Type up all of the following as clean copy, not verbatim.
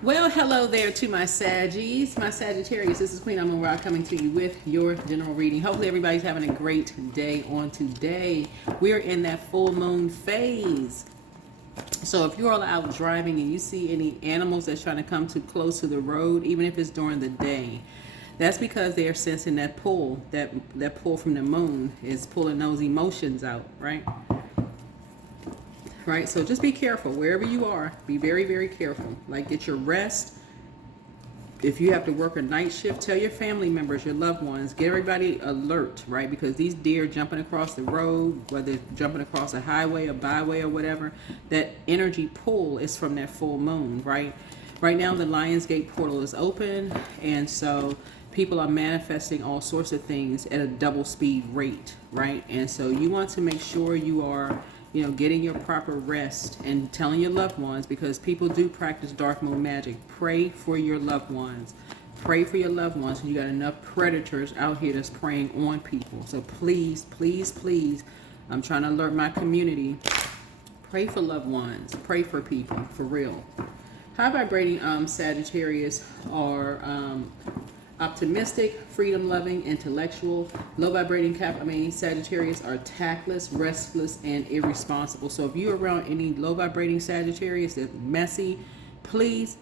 Well, hello there to my Saggies, my Sagittarius. This is Queen Amun Ra coming to you with your general reading. Hopefully everybody's having a great day on today. We're in that full moon phase. So if you're all out driving and you see any animals that's trying to come too close to the road, even if it's during the day, that's because they are sensing that pull, that pull from the moon is pulling those emotions out, right? Right, so just be careful wherever you are. Be very, very careful. Like, get your rest. If you have to work a night shift, tell your family members, your loved ones, get everybody alert, right? Because these deer jumping across the road, whether jumping across a highway, a byway, or whatever, that energy pull is from that full moon, right? Right now, the Lionsgate portal is open, and so people are manifesting all sorts of things at a double speed rate, right? And so you want to make sure you are, getting your proper rest and telling your loved ones, because people do practice dark moon magic. Pray for your loved ones. Pray for your loved ones. You got enough predators out here that's preying on people. So please, please, please, I'm trying to alert my community. Pray for loved ones. Pray for people, for real. High vibrating Sagittarius are optimistic, freedom-loving, intellectual. Low vibrating Sagittarius are tactless, restless, and irresponsible. So if you're around any low vibrating Sagittarius that's messy, please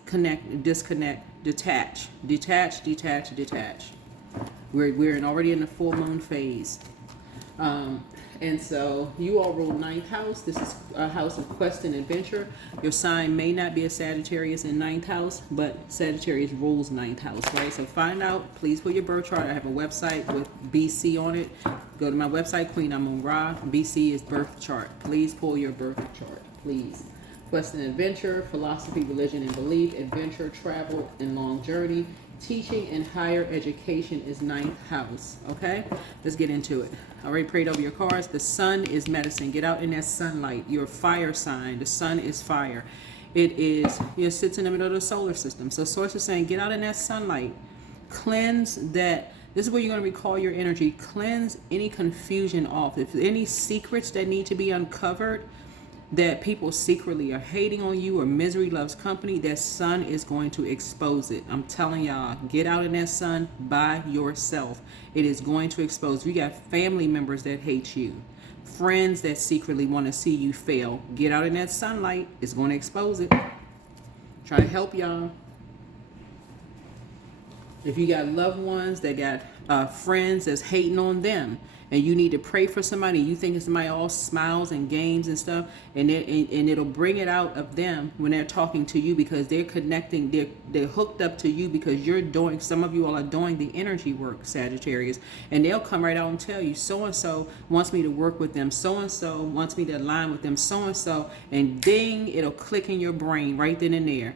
disconnect, detach. We're already in the full moon phase. And so you all rule ninth house. This is a house of quest and adventure. Your sign may not be a Sagittarius in ninth house, but Sagittarius rules ninth house, right? So find out. Please pull your birth chart. I have a website with BC on it. Go to my website, Queen Amun Ra. BC is birth chart. Please pull your birth chart, please. Quest and adventure, philosophy, religion, and belief, adventure, travel, and long journey. Teaching and higher education is ninth house. Okay, let's get into it. I already prayed over your cards. The sun is medicine. Get out in that sunlight. You're a fire sign. The sun is fire. It sits in the middle of the solar system. So source is saying, get out in that sunlight. Cleanse that. This is where you're going to recall your energy. Cleanse any confusion off. If any secrets that need to be uncovered, that people secretly are hating on you, or misery loves company, that sun is going to expose it. I'm telling y'all, get out in that sun by yourself. It is going to expose. You got family members that hate you, friends that secretly want to see you fail. Get out in that sunlight. It's going to expose it. Try to help y'all. If you got loved ones that got friends that's hating on them, and you need to pray for somebody, you think it's somebody all smiles and games and stuff, and it'll bring it out of them when they're talking to you, because they're connecting, they're hooked up to you, because you're doing, some of you all are doing the energy work, Sagittarius, and they'll come right out and tell you, so-and-so wants me to work with them, so-and-so wants me to align with them, so-and-so, and ding, it'll click in your brain right then and there.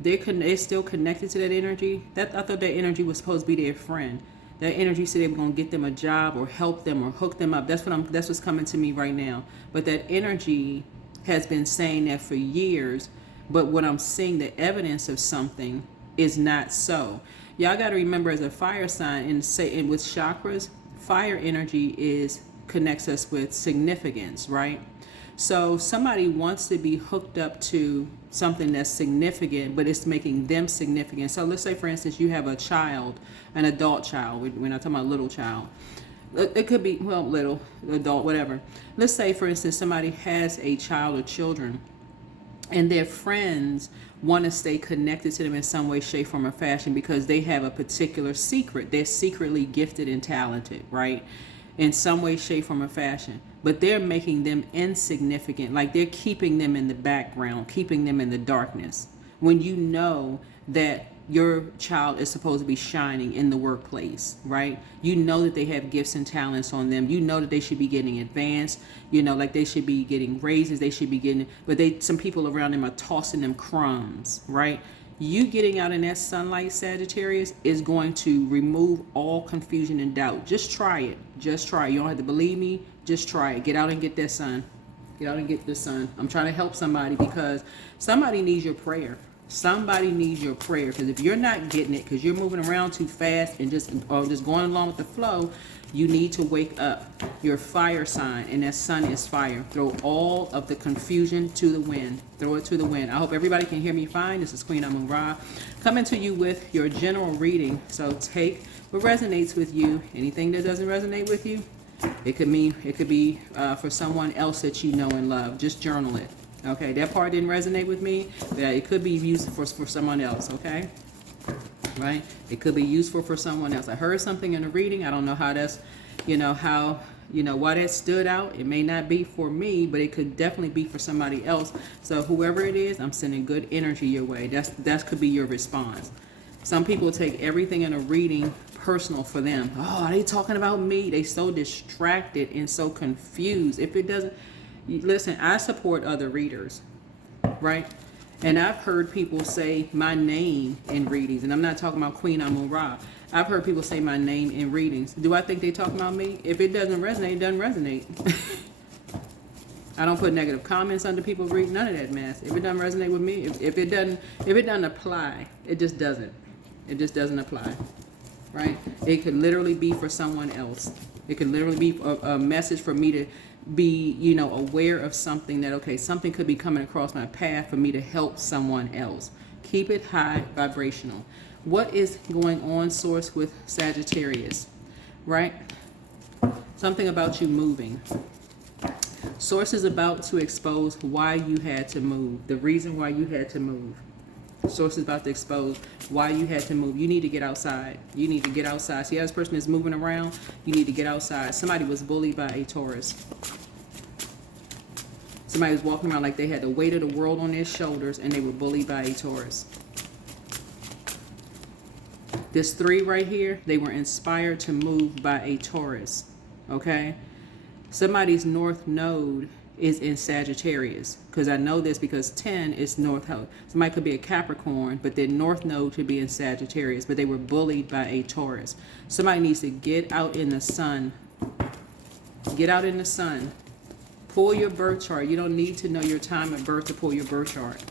They're still connected to that energy. I thought that energy was supposed to be their friend. That energy said they were going to get them a job or help them or hook them up. That's what's coming to me right now. But that energy has been saying that for years. But what I'm seeing, the evidence of something, is not so. Y'all got to remember, as a fire sign, and with chakras, fire energy connects us with significance, right? So somebody wants to be hooked up to something that's significant, but it's making them significant. So let's say, for instance, you have a child, an adult child. We're not talking about a little child. It could be, well, little, adult, whatever. Let's say, for instance, somebody has a child or children, and their friends want to stay connected to them in some way, shape, form, or fashion, because they have a particular secret. They're secretly gifted and talented, right? In some way, shape, form, or fashion. But they're making them insignificant. Like, they're keeping them in the background, keeping them in the darkness. When you know that your child is supposed to be shining in the workplace, right? You know that they have gifts and talents on them. You know that they should be getting advanced. Like they should be getting raises. They should be getting, but some people around them are tossing them crumbs, right? You getting out in that sunlight, Sagittarius, is going to remove all confusion and doubt. Just try it. Just try it. You don't have to believe me. Just try it. Get out and get the sun. I'm trying to help somebody, because somebody needs your prayer. Somebody needs your prayer, because if you're not getting it, because you're moving around too fast and just going along with the flow, you need to wake up. Your fire sign, and that sun is fire. Throw all of the confusion to the wind. Throw it to the wind. I hope everybody can hear me fine. This is Queen Amun Ra coming to you with your general reading. So take what resonates with you. Anything that doesn't resonate with you, it could be for someone else that you know and love. Just journal it. Okay, that part didn't resonate with me, but it could be useful for someone else, okay? Right? It could be useful for someone else. I heard something in the reading. I don't know how that's, why that stood out. It may not be for me, but it could definitely be for somebody else. So whoever it is, I'm sending good energy your way. That could be your response. Some people take everything in a reading personal for them. Oh, are they talking about me? They so distracted and so confused. If it doesn't... Listen, I support other readers, right? And I've heard people say my name in readings, and I'm not talking about Queen Amun Ra. I've heard people say my name in readings. Do I think they talking about me? If it doesn't resonate, it doesn't resonate. I don't put negative comments under people's reading, none of that mess. If it doesn't resonate with me, if it doesn't apply, it just doesn't. It just doesn't apply, right? It could literally be for someone else. It could literally be a message for me to be, aware of something that, okay, something could be coming across my path for me to help someone else. Keep it high vibrational. What is going on, Source, with Sagittarius, right? Something about you moving. Source is about to expose why you had to move, the reason why you had to move. Source is about to expose why you had to move. You need to get outside. You need to get outside. See how this person is moving around? You need to get outside. Somebody was bullied by a Taurus. Somebody was walking around like they had the weight of the world on their shoulders, and they were bullied by a Taurus. This 3 right here, they were inspired to move by a Taurus. Okay? Somebody's north node is in Sagittarius, because I know this because 10 is north node. Somebody could be a Capricorn, but their north node could be in Sagittarius, but they were bullied by a Taurus. Somebody needs to get out in the sun. Get out in the sun. Pull your birth chart. You don't need to know your time of birth to pull your birth chart.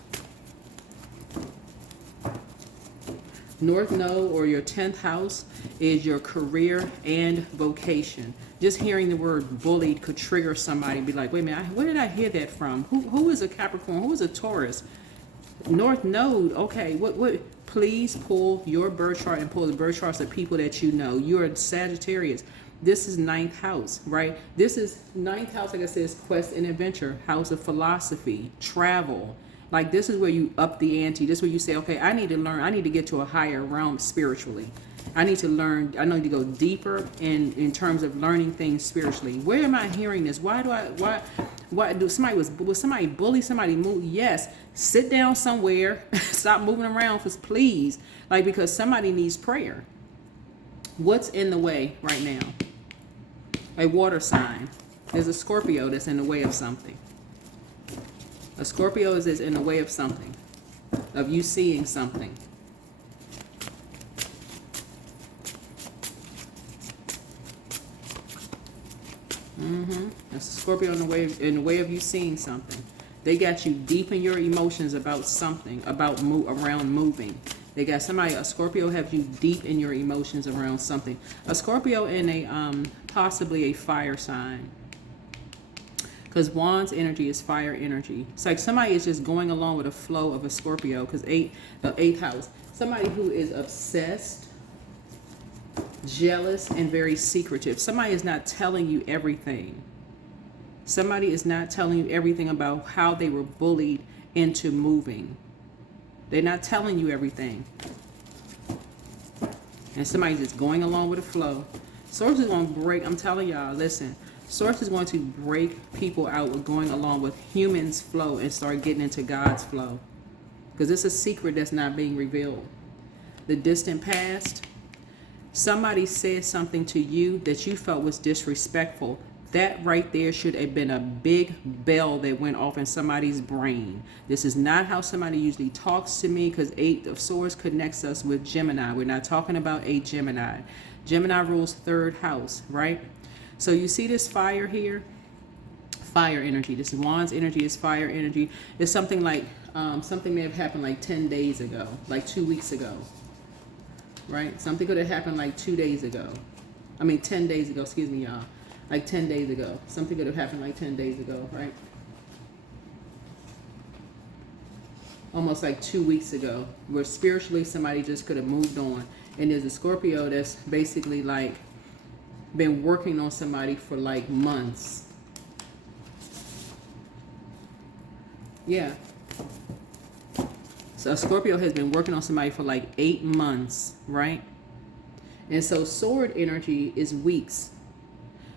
North node, or your 10th house, is your career and vocation. Just hearing the word bullied could trigger somebody and be like, wait a minute, where did I hear that from? Who is a Capricorn? Who is a Taurus? North node, okay, what? Please pull your birth chart and pull the birth charts of people that you know. You're a Sagittarius. This is 9th house, right? This is 9th house, like I said, is quest and adventure, house of philosophy, travel. Like, this is where you up the ante. This is where you say, okay, I need to learn. I need to get to a higher realm spiritually. I need to learn. I need to go deeper in terms of learning things spiritually. Where am I hearing this? Why do somebody was somebody bully somebody move? Yes. Sit down somewhere. Stop moving around, please. Like, because somebody needs prayer. What's in the way right now? A water sign. There's a Scorpio that's in the way of something. A Scorpio is in the way of something, of you seeing something. That's a Scorpio in the way of you seeing something. They got you deep in your emotions about something, around moving. They got somebody, a Scorpio, have you deep in your emotions around something. A Scorpio in a possibly a fire sign. Because Wands energy is fire energy. It's like somebody is just going along with a flow of a Scorpio, because the 8th house. Somebody who is obsessed, jealous, and very secretive. Somebody is not telling you everything. Somebody is not telling you everything about how they were bullied into moving. They're not telling you everything. And somebody's just going along with the flow. Source is going to break. I'm telling y'all, listen. Source is going to break people out with going along with humans' flow and start getting into God's flow. Because it's a secret that's not being revealed. The distant past. Somebody said something to you that you felt was disrespectful. That right there should have been a big bell that went off in somebody's brain. This is not how somebody usually talks to me, because 8 of Swords connects us with Gemini. We're not talking about a Gemini. Gemini rules 3rd house, right? So you see this fire here? Fire energy. This Wands energy is fire energy. It's something like Something may have happened like 10 days ago, like 2 weeks ago, right? Something could have happened like 2 days ago. 10 days ago, excuse me, y'all. Like 10 days ago. Something could have happened like 10 days ago, right? Almost like 2 weeks ago, where spiritually somebody just could have moved on. And there's a Scorpio that's basically like been working on somebody for like months. Yeah. So Scorpio has been working on somebody for like 8 months, right? And so sword energy is weeks.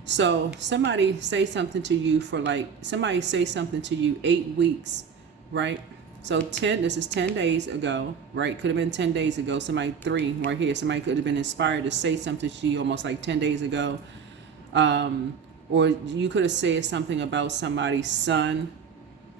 So somebody say something to you for like, somebody say something to you 8 weeks, right? So this is 10 days ago, right? Could have been 10 days ago. Somebody, 3 right here. Somebody could have been inspired to say something to you almost like 10 days ago. Or you could have said something about somebody's son,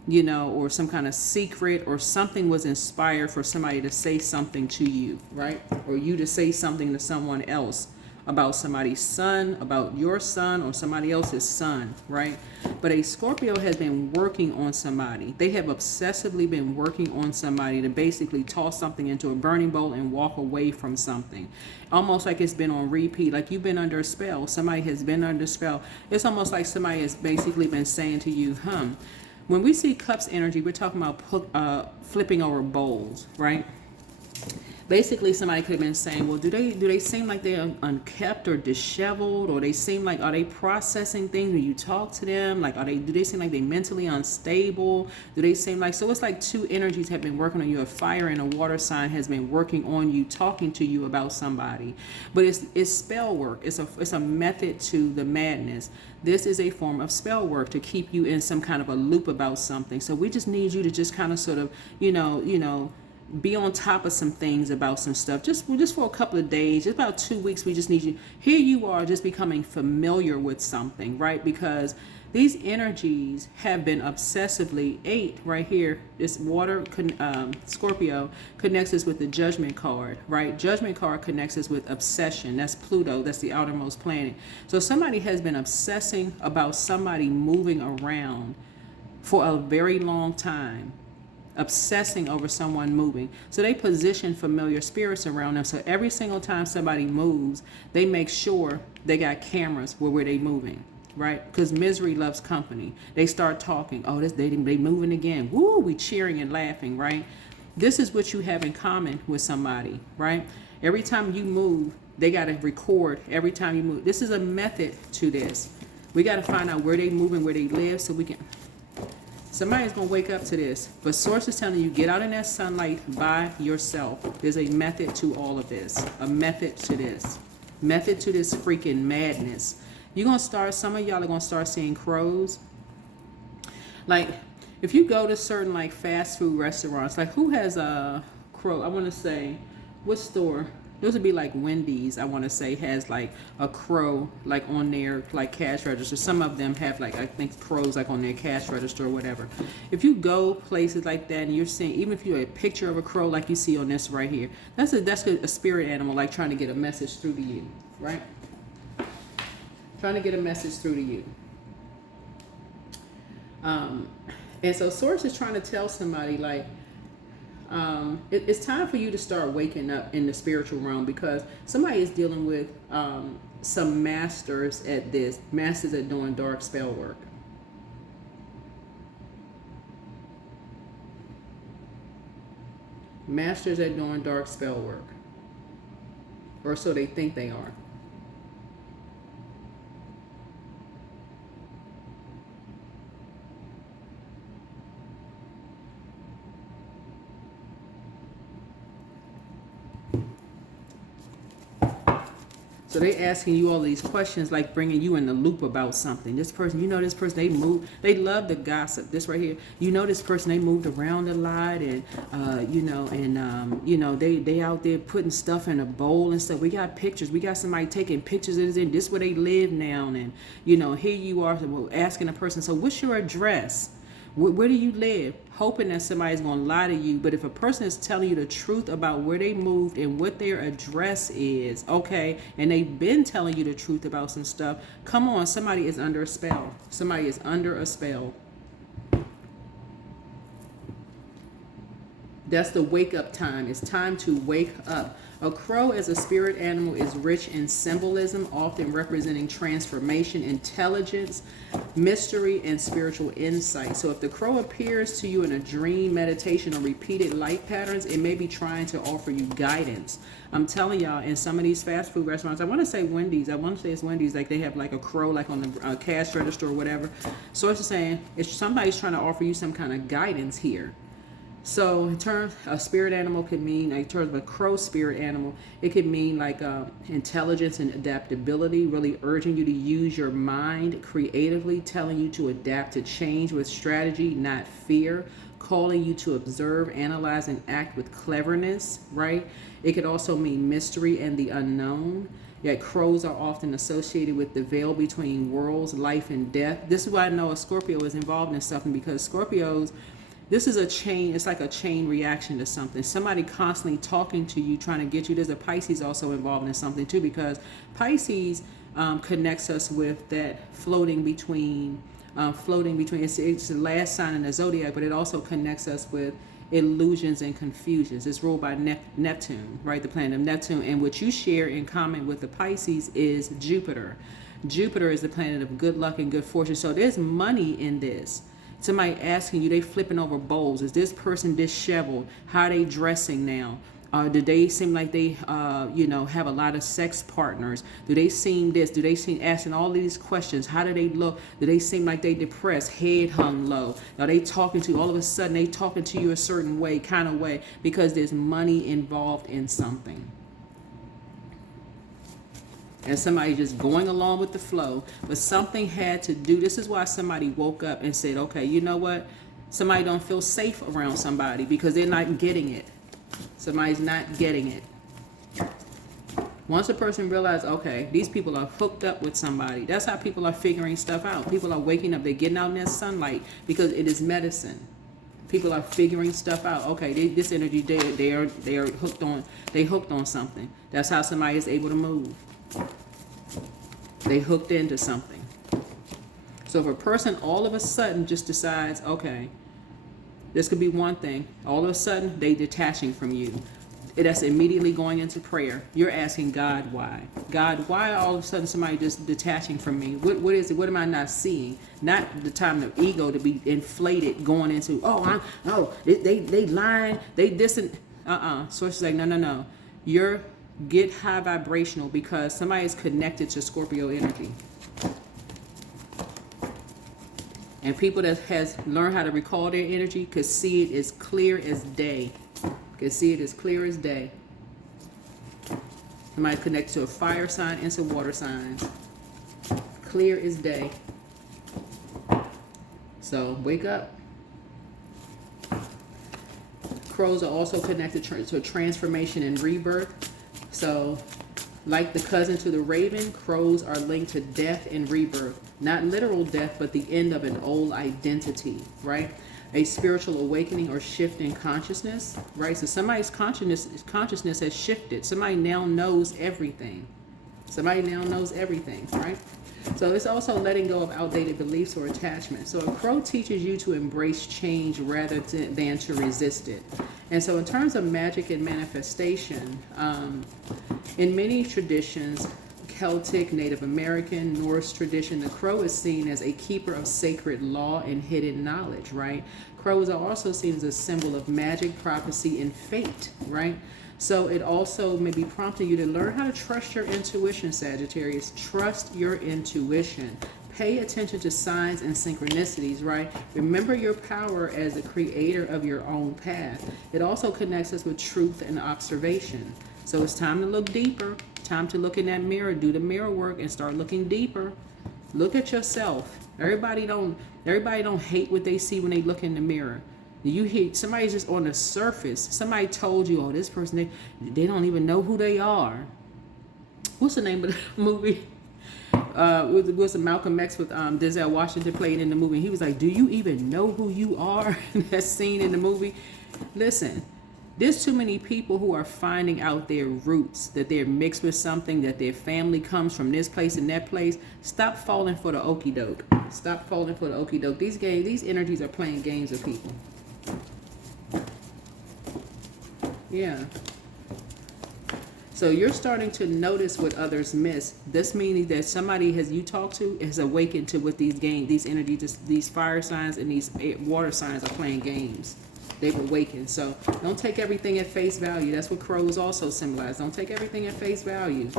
you know, or some kind of secret, or something was inspired for somebody to say something to you, right? Or you to say something to someone else about somebody's son, about your son, or somebody else's son, right? But a Scorpio has been working on somebody. They have obsessively been working on somebody to basically toss something into a burning bowl and walk away from something. Almost like it's been on repeat, like you've been under a spell. Somebody has been under a spell. It's almost like somebody has basically been saying to you, when we see cups energy, we're talking about flipping over bowls, right? Basically, somebody could have been saying, well, do they seem like they're unkept or disheveled, or are they processing things when you talk to them? Like, do they seem like they mentally unstable? Do they seem like, so it's like two energies have been working on you. A fire and a water sign has been working on you, talking to you about somebody. But it's spell work. It's a method to the madness. This is a form of spell work to keep you in some kind of a loop about something. So we just need you to just kind of sort of, be on top of some things about some stuff just for a couple of days, just about 2 weeks. We just need you, here you are, just becoming familiar with something, right? Because these energies have been obsessively 8 right here. This water Scorpio connects us with the Judgment card, right? Judgment card connects us with obsession. That's Pluto. That's the outermost planet. So somebody has been obsessing about somebody moving around for a very long time, obsessing over someone moving. So they position familiar spirits around them. So every single time somebody moves, they make sure they got cameras where they moving, right? Because misery loves company. They start talking. Oh, they moving again. Woo, we cheering and laughing, right? This is what you have in common with somebody, right? Every time you move, they got to record every time you move. This is a method to this. We got to find out where they move and where they live so we can... Somebody's going to wake up to this. But Source is telling you, get out in that sunlight by yourself. There's a method to all of this. A method to this. Method to this freaking madness. You're going to start, some of y'all are going to start seeing crows. Like, if you go to certain, like, fast food restaurants, like, who has a crow? I want to say, what store? Those would be like Wendy's, I want to say, has like a crow like on their like cash register. Some of them have like, I think, crows like on their cash register or whatever. If you go places like that and you're seeing, even if you're a picture of a crow like you see on this right here, that's a spirit animal like trying to get a message through to you, right? Trying to get a message through to you. And so Source is trying to tell somebody like, it's time for you to start waking up in the spiritual realm, because somebody is dealing with some masters at doing dark spell work. Masters at doing dark spell work, or so they think they are. So they asking you all these questions, like bringing you in the loop about something. This person, this person, they move. They love the gossip. This right here, this person, they moved around a lot, and they out there putting stuff in a bowl and stuff. We got pictures. We got somebody taking pictures of this. And this where they live now, and here you are asking a person. So what's your address? Where do you live? Hoping that somebody's going to lie to you. But if a person is telling you the truth about where they moved and what their address is, okay, and they've been telling you the truth about some stuff, come on, somebody is under a spell. Somebody is under a spell. That's the wake up time. It's time to wake up. A crow as a spirit animal is rich in symbolism, often representing transformation, intelligence, mystery, and spiritual insight. So if the crow appears to you in a dream, meditation, or repeated life patterns, it may be trying to offer you guidance. I'm telling y'all, in some of these fast food restaurants, I want to say Wendy's, it's Wendy's, like they have like a crow like on the cash register or whatever. So it's just saying, if somebody's trying to offer you some kind of guidance here. So in terms of spirit animal could mean, like in terms of a crow spirit animal, it could mean like intelligence and adaptability, really urging you to use your mind creatively, telling you to adapt to change with strategy, not fear, calling you to observe, analyze, and act with cleverness, right? It could also mean mystery and the unknown. Yet crows are often associated with the veil between worlds, life and death. This is why I know a Scorpio is involved in something, because Scorpios, this is a chain. It's like a chain reaction to something. Somebody constantly talking to you, trying to get you. There's a Pisces also involved in something too, because Pisces connects us with that floating between. It's the last sign in the zodiac, but it also connects us with illusions and confusions. It's ruled by Neptune, right? The planet of Neptune. And what you share in common with the Pisces is Jupiter. Jupiter is the planet of good luck and good fortune. So there's money in this. Somebody asking you, they flipping over bowls. Is this person disheveled? How are they dressing now? Do they seem like they, have a lot of sex partners? Do they seem this? Do they seem asking all these questions? How do they look? Do they seem like they depressed, head hung low? Are they talking to you? All of a sudden, they talking to you a certain way, kind of way, because there's money involved in something. And somebody just going along with the flow, but something had to do. This is why somebody woke up and said, okay, you know what? Somebody don't feel safe around somebody because they're not getting it. Somebody's not getting it. Once a person realizes, okay, these people are hooked up with somebody. That's how people are figuring stuff out. People are waking up. They're getting out in that sunlight because it is medicine. People are figuring stuff out. Okay, this energy, they are hooked on. They hooked on something. That's how somebody is able to move. They hooked into something. So if a person all of a sudden just decides, okay, this could be one thing. All of a sudden, they detaching from you. That's immediately going into prayer. You're asking God why. God, why all of a sudden somebody just detaching from me? What is it? What am I not seeing? Not the time of ego to be inflated going into, they lying, they this and So it's like, no. Get high vibrational, because somebody is connected to Scorpio energy. And people that has learned how to recall their energy could see it as clear as day. Could see it as clear as day. Somebody connected to a fire sign and some water signs. Clear as day. So wake up. Crows are also connected to transformation and rebirth. So, like the cousin to the raven, crows are linked to death and rebirth. Not literal death, but the end of an old identity, right? A spiritual awakening or shift in consciousness, right? So somebody's consciousness has shifted. Somebody now knows everything. Right? So it's also letting go of outdated beliefs or attachments. So a crow teaches you to embrace change rather than to resist it. And so in terms of magic and manifestation, in many traditions, Celtic, Native American, Norse tradition, the crow is seen as a keeper of sacred law and hidden knowledge, right? Crows are also seen as a symbol of magic, prophecy, and fate, right? So it also may be prompting you to learn how to trust your intuition, Sagittarius. Trust your intuition. Pay attention to signs and synchronicities, right? Remember your power as the creator of your own path. It also connects us with truth and observation. So it's time to look deeper. Time to look in that mirror, do the mirror work, and start looking deeper. Look at yourself. Everybody don't hate what they see when they look in the mirror. You hate somebody's just on the surface. Somebody told you, oh, this person, they don't even know who they are. What's the name of the movie? Was it Malcolm X with Denzel Washington played in the movie? He was like, do you even know who you are? That scene in the movie. Listen, there's too many people who are finding out their roots, that they're mixed with something, that their family comes from this place and that place. Stop falling for the okie doke. Stop falling for the okie doke. These energies are playing games with people. Yeah. So you're starting to notice what others miss. This means that somebody you talked to has awakened to what these energies, these fire signs and these water signs are playing games. They've awakened. So don't take everything at face value. That's what crows also symbolize. Don't take everything at face value.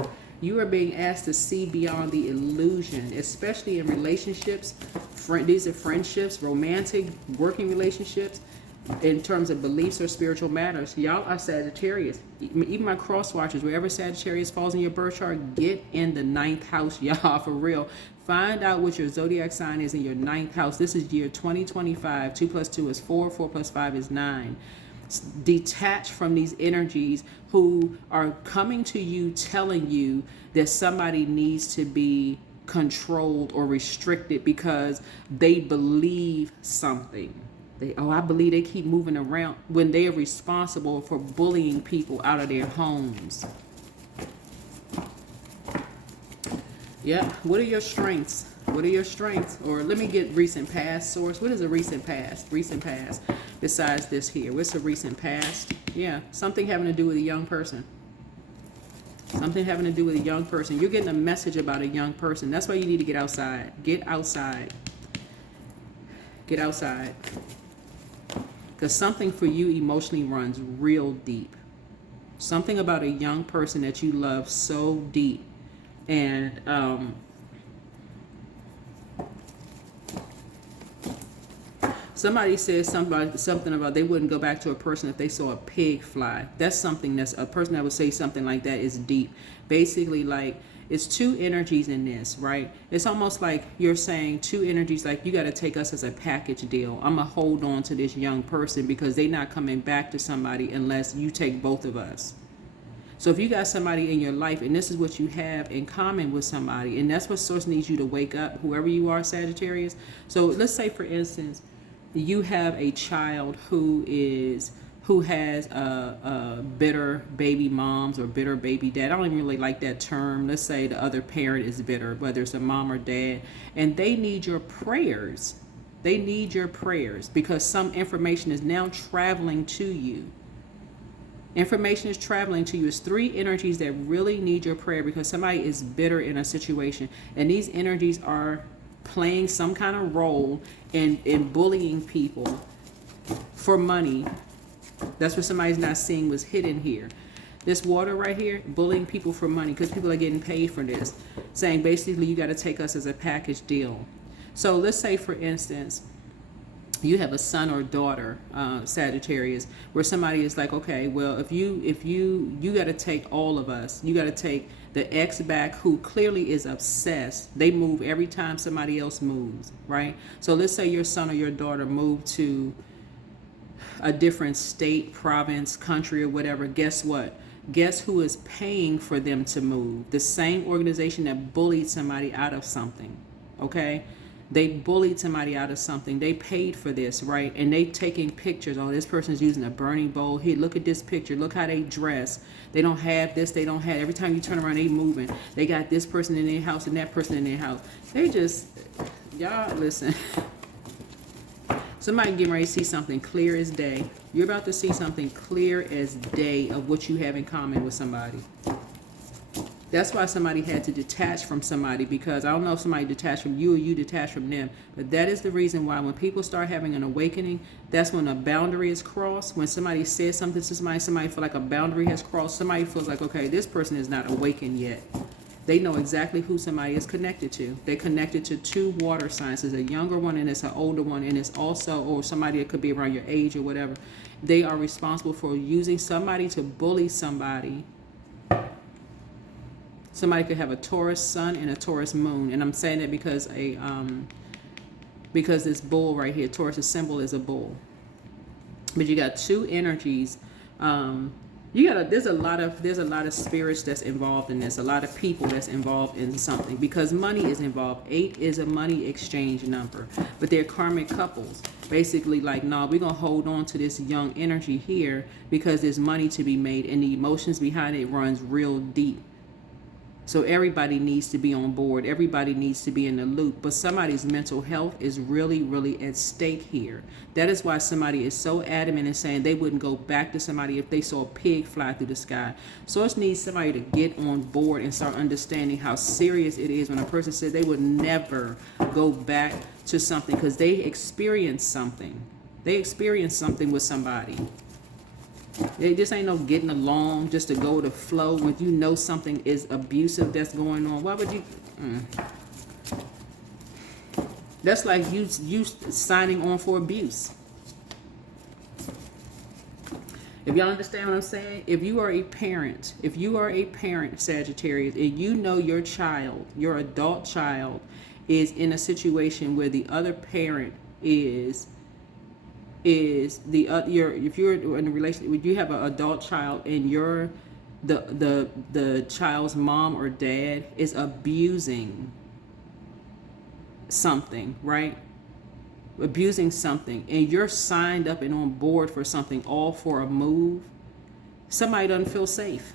You are being asked to see beyond the illusion, especially in relationships. These are friendships, romantic, working relationships. In terms of beliefs or spiritual matters, y'all are Sagittarius. Even my cross watchers, wherever Sagittarius falls in your birth chart, get in the 9th house, y'all, for real. Find out what your zodiac sign is in your 9th house. This is year 2025. 2 plus 2 is 4. 4 plus 5 is 9. Detach from these energies who are coming to you telling you that somebody needs to be controlled or restricted because they believe something. I believe they keep moving around when they are responsible for bullying people out of their homes. Yeah. What are your strengths? What are your strengths? Or let me get recent past source. What is a recent past? Recent past. Besides this here. What's a recent past? Yeah. Something having to do with a young person. Something having to do with a young person. You're getting a message about a young person. That's why you need to get outside. Get outside. Get outside. Because something for you emotionally runs real deep. Something about a young person that you love so deep. And somebody says something about they wouldn't go back to a person if they saw a pig fly. That's something that's a person that would say something like that is deep. Basically, like, it's two energies in this, right? It's almost like you're saying two energies, like you got to take us as a package deal. I'm going to hold on to this young person because they're not coming back to somebody unless you take both of us. So if you got somebody in your life and this is what you have in common with somebody, and that's what source needs you to wake up, whoever you are, Sagittarius. So let's say, for instance, you have a child who has a bitter baby moms or bitter baby dad. I don't even really like that term. Let's say the other parent is bitter, whether it's a mom or dad, and they need your prayers. They need your prayers because some information is now traveling to you. Information is traveling to you. It's three energies that really need your prayer because somebody is bitter in a situation, and these energies are playing some kind of role in bullying people for money. That's what somebody's not seeing was hidden here. This water right here, bullying people for money because people are getting paid for this. Saying basically you got to take us as a package deal. So let's say, for instance, you have a son or daughter, Sagittarius, where somebody is like, okay, well, if you got to take all of us. You got to take the ex back who clearly is obsessed. They move every time somebody else moves, right? So let's say your son or your daughter moved to a different state, province, country, or whatever. Guess what? Guess who is paying for them to move? The same organization that bullied somebody out of something. Okay? They bullied somebody out of something. They paid for this, right? And they taking pictures. Oh, this person's using a burning bowl. Here, look at this picture. Look how they dress. They don't have this. They don't have. Every time you turn around, they moving. They got this person in their house and that person in their house. They just, y'all, listen. Somebody getting ready to see something clear as day. You're about to see something clear as day of what you have in common with somebody. That's why somebody had to detach from somebody, because I don't know if somebody detached from you or you detached from them, but that is the reason why when people start having an awakening, that's when a boundary is crossed. When somebody says something to somebody feel like a boundary has crossed. Somebody feels like, okay, this person is not awakened yet. They know exactly who somebody is connected to. They're connected to two water signs. There's a younger one and it's an older one, and it's also, or somebody that could be around your age or whatever. They are responsible for using somebody to bully somebody. Somebody could have a Taurus sun and a Taurus moon, and I'm saying that because because this bull right here, Taurus' symbol is a bull. But you got two energies. There's a lot of spirits that's involved in this, a lot of people that's involved in something, because money is involved. 8 is a money exchange number, but they're karmic couples. Basically, like, no, we're gonna hold on to this young energy here because there's money to be made, and the emotions behind it runs real deep. So everybody needs to be on board. Everybody needs to be in the loop. But somebody's mental health is really, really at stake here. That is why somebody is so adamant in saying they wouldn't go back to somebody if they saw a pig fly through the sky. Source needs somebody to get on board and start understanding how serious it is when a person says they would never go back to something because they experienced something. They experienced something with somebody. This ain't no getting along just to go with the flow. When you know something is abusive that's going on, why would you? That's like you signing on for abuse. If y'all understand what I'm saying, if you are a parent, Sagittarius, and you know your child, your adult child, is in a situation where the other parent is if you're in a relationship, if you have an adult child and the child's mom or dad is abusing something, right? Abusing something, and you're signed up and on board for something, all for a move, somebody doesn't feel safe.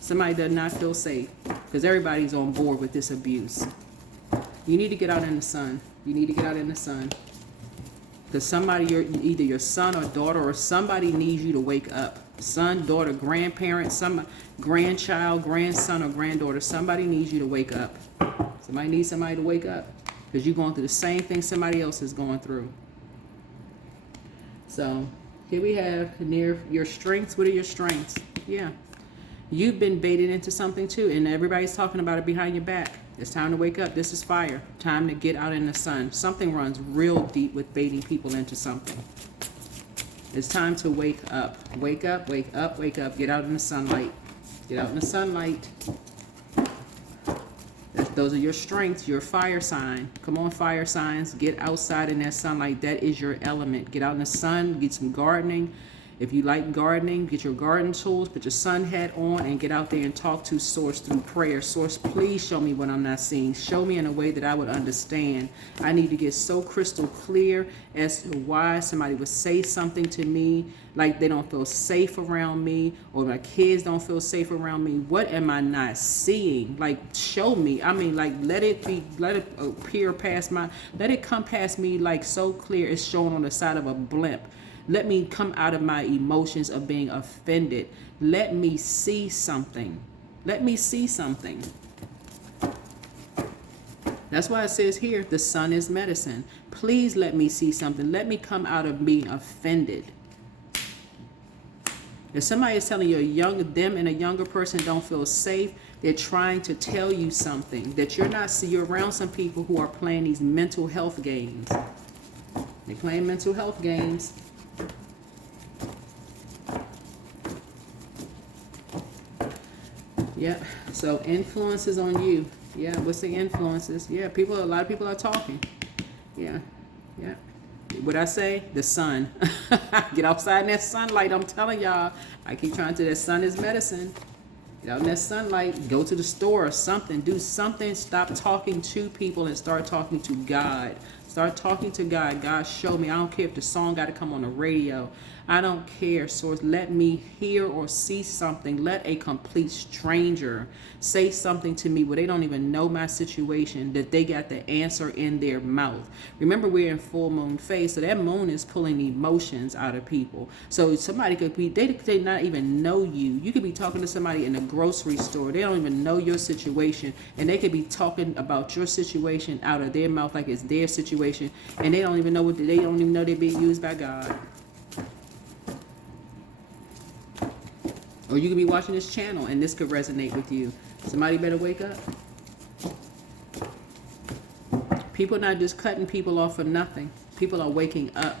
Somebody does not feel safe because everybody's on board with this abuse. You need to get out in the sun. You need to get out in the sun. Because somebody, either your son or daughter or somebody needs you to wake up. Son, daughter, grandparent, some grandchild, grandson, or granddaughter. Somebody needs you to wake up. Somebody needs somebody to wake up. Because you're going through the same thing somebody else is going through. So here we have near your strengths. What are your strengths? Yeah. You've been baited into something too. And everybody's talking about it behind your back. It's time to wake up. This is fire. Time to get out in the sun. Something runs real deep with baiting people into something. It's time to wake up. Wake up, wake up, wake up. Get out in the sunlight. Get out in the sunlight. Those are your strengths, your fire sign. Come on, fire signs. Get outside in that sunlight. That is your element. Get out in the sun. Get some gardening. If you like gardening, get your garden tools, put your sun hat on, and get out there and talk to Source through prayer. Source, please show me what I'm not seeing. Show me in a way that I would understand. I need to get so crystal clear as to why somebody would say something to me like they don't feel safe around me, or my kids don't feel safe around me. What am I not seeing? Like, show me. I mean, like, let it appear past let it come past me like so clear it's shown on the side of a blimp. Let me come out of my emotions of being offended. Let me see something. Let me see something. That's why it says here, the sun is medicine. Please let me see something. Let me come out of being offended. If somebody is telling you them and a younger person don't feel safe, they're trying to tell you something that you're not. You're around some people who are playing these mental health games. They're playing mental health games. Yeah, so influences on you. Yeah, what's the influences? Yeah, a lot of people are talking. Yeah. What I say? The sun. Get outside in that sunlight. I'm telling y'all. I keep trying to. That sun is medicine. Get out in that sunlight. Go to the store or something. Do something. Stop talking to people and start talking to God. Start talking to God. God, show me. I don't care if the song got to come on the radio. I don't care. Source, let me hear or see something. Let a complete stranger say something to me where they don't even know my situation, that they got the answer in their mouth. Remember, we're in full moon phase, so that moon is pulling emotions out of people. So somebody could be, they not even know you. You could be talking to somebody in the grocery store. They don't even know your situation, and they could be talking about your situation out of their mouth like it's their situation, and they don't even know they're being used by God. Or you could be watching this channel and this could resonate with you. Somebody better wake up. People not just cutting people off for nothing. People are waking up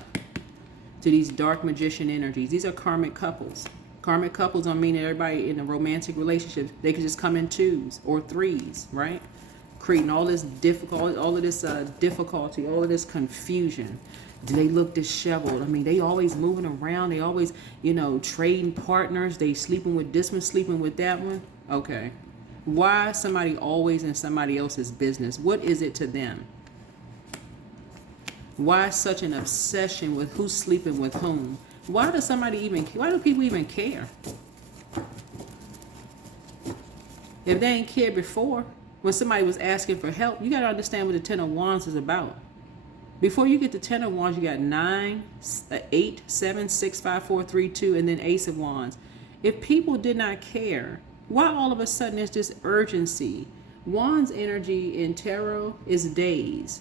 to these dark magician energies. These are karmic couples. Karmic couples don't mean that everybody in a romantic relationship, they could just come in twos or threes, right? Creating all this difficult, all of this difficulty, all of this confusion. Do they look disheveled? I mean, they always moving around. They always, trading partners. They sleeping with this one, sleeping with that one. Okay. Why somebody always in somebody else's business? What is it to them? Why such an obsession with who's sleeping with whom? Why do people even care? If they ain't cared before, when somebody was asking for help, you got to understand what the Ten of Wands is about. Before you get to Ten of Wands, you got 9, 8, 7, 6, 5, 4, 3, 2, and then Ace of Wands. If people did not care, why all of a sudden there's this urgency? Wands energy in tarot is days.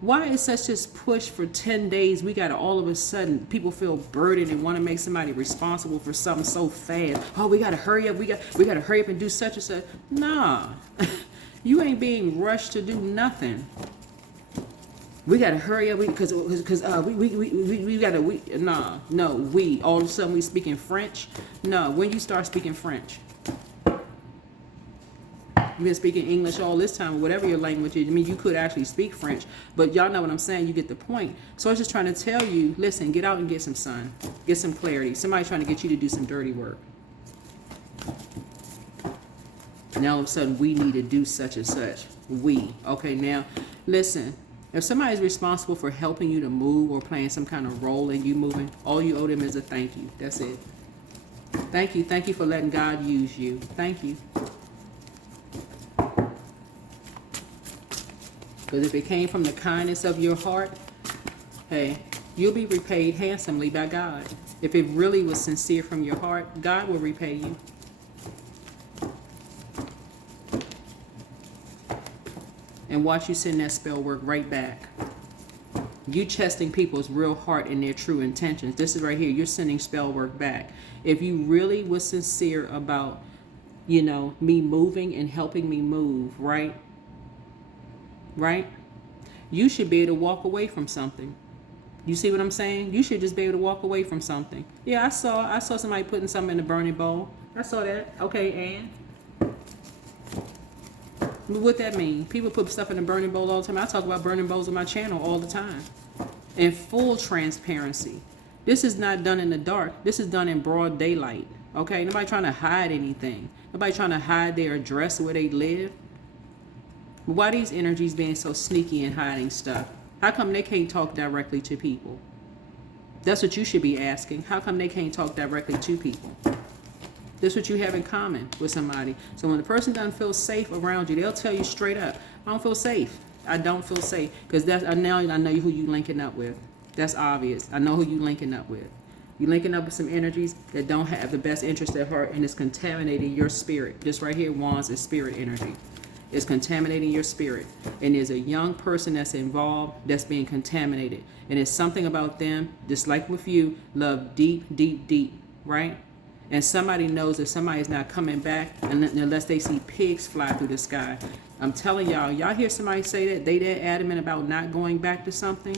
Why is such this push for 10 days? We got to all of a sudden, people feel burdened and want to make somebody responsible for something so fast. Oh, we got to hurry up. We got to hurry up and do such and such. Nah, you ain't being rushed to do nothing. We got to hurry up because we got to, we, all of a sudden we speaking French. No, when you start speaking French. You've been speaking English all this time, or whatever your language is. I mean, you could actually speak French, but y'all know what I'm saying. You get the point. So I was just trying to tell you, listen, get out and get some sun. Get some clarity. Somebody's trying to get you to do some dirty work. Now all of a sudden, we need to do such and such. We. Okay, now, listen. If somebody's responsible for helping you to move or playing some kind of role in you moving, all you owe them is a thank you. That's it. Thank you. Thank you for letting God use you. Thank you. Because if it came from the kindness of your heart, hey, you'll be repaid handsomely by God. If it really was sincere from your heart, God will repay you. And watch you send that spell work right back. You testing people's real heart and their true intentions. This is right here. You're sending spell work back. If you really was sincere about, me moving and helping me move, right? Right? You should be able to walk away from something. You see what I'm saying? You should just be able to walk away from something. Yeah, I saw somebody putting something in a burning bowl. I saw that. Okay, and what that mean? People put stuff in a burning bowl all the time. I talk about burning bowls on my channel all the time. In full transparency. This is not done in the dark. This is done in broad daylight. Okay? Nobody trying to hide anything. Nobody trying to hide their address where they live. Why these energies being so sneaky and hiding stuff? How come they can't talk directly to people? That's what you should be asking. How come they can't talk directly to people? That's what you have in common with somebody. So when the person doesn't feel safe around you, they'll tell you straight up, I don't feel safe. I don't feel safe. Because now I know who you linking up with. That's obvious. I know who you linking up with. You're linking up with some energies that don't have the best interest at heart, and it's contaminating your spirit. This right here, Wands, is spirit energy. It's contaminating your spirit. And there's a young person that's involved that's being contaminated. And it's something about them, just like with you, love deep, deep, deep, right? And somebody knows that somebody's not coming back unless they see pigs fly through the sky. I'm telling y'all hear somebody say that they're adamant about not going back to something.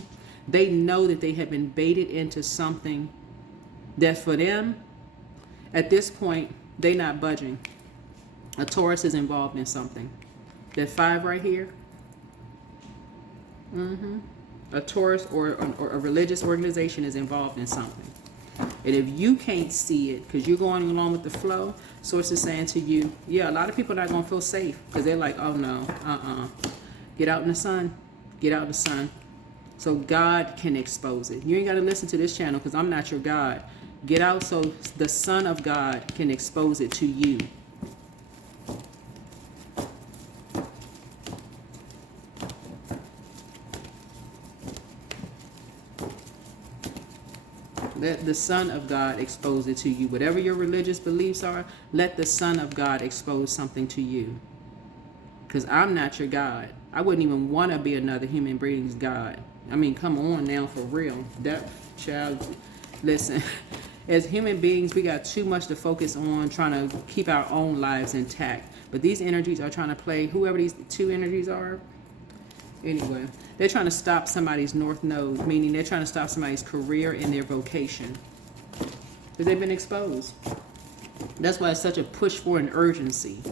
They know that they have been baited into something that for them, at this point, they're not budging. A Taurus is involved in something. That 5 right here, a Taurus or a religious organization is involved in something. And if you can't see it because you're going along with the flow, Source is saying to you, yeah, a lot of people are not going to feel safe because they're like, oh no, get out in the sun, get out in the sun. So God can expose it. You ain't got to listen to this channel because I'm not your God. Get out so the Son of God can expose it to you. Let the Son of God expose it to you. Whatever your religious beliefs are, let the Son of God expose something to you. Because I'm not your God. I wouldn't even want to be another human being's God. I mean, come on now, for real. That child, listen. As human beings, we got too much to focus on trying to keep our own lives intact. But these energies are trying to play, whoever these two energies are, anyway, they're trying to stop somebody's north node, meaning they're trying to stop somebody's career and their vocation. Because they've been exposed. That's why it's such a push for an urgency.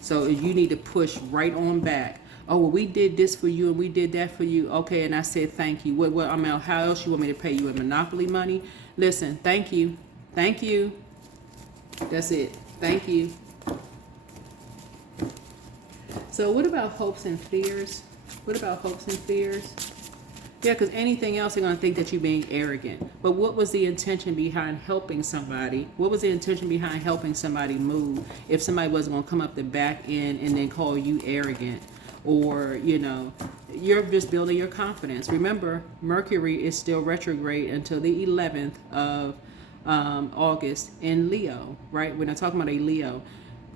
So you need to push right on back. Oh, well, we did this for you and we did that for you. Okay, and I said thank you. What I mean, how else you want me to pay you? In Monopoly money? Listen, thank you. Thank you. That's it. Thank you. So what about hopes and fears? What about hopes and fears? Yeah, because anything else, they're going to think that you're being arrogant. But what was the intention behind helping somebody? What was the intention behind helping somebody move if somebody wasn't going to come up the back end and then call you arrogant? Or, you know, you're just building your confidence. Remember, Mercury is still retrograde until the 11th of August in Leo, right? We're not talking about a Leo.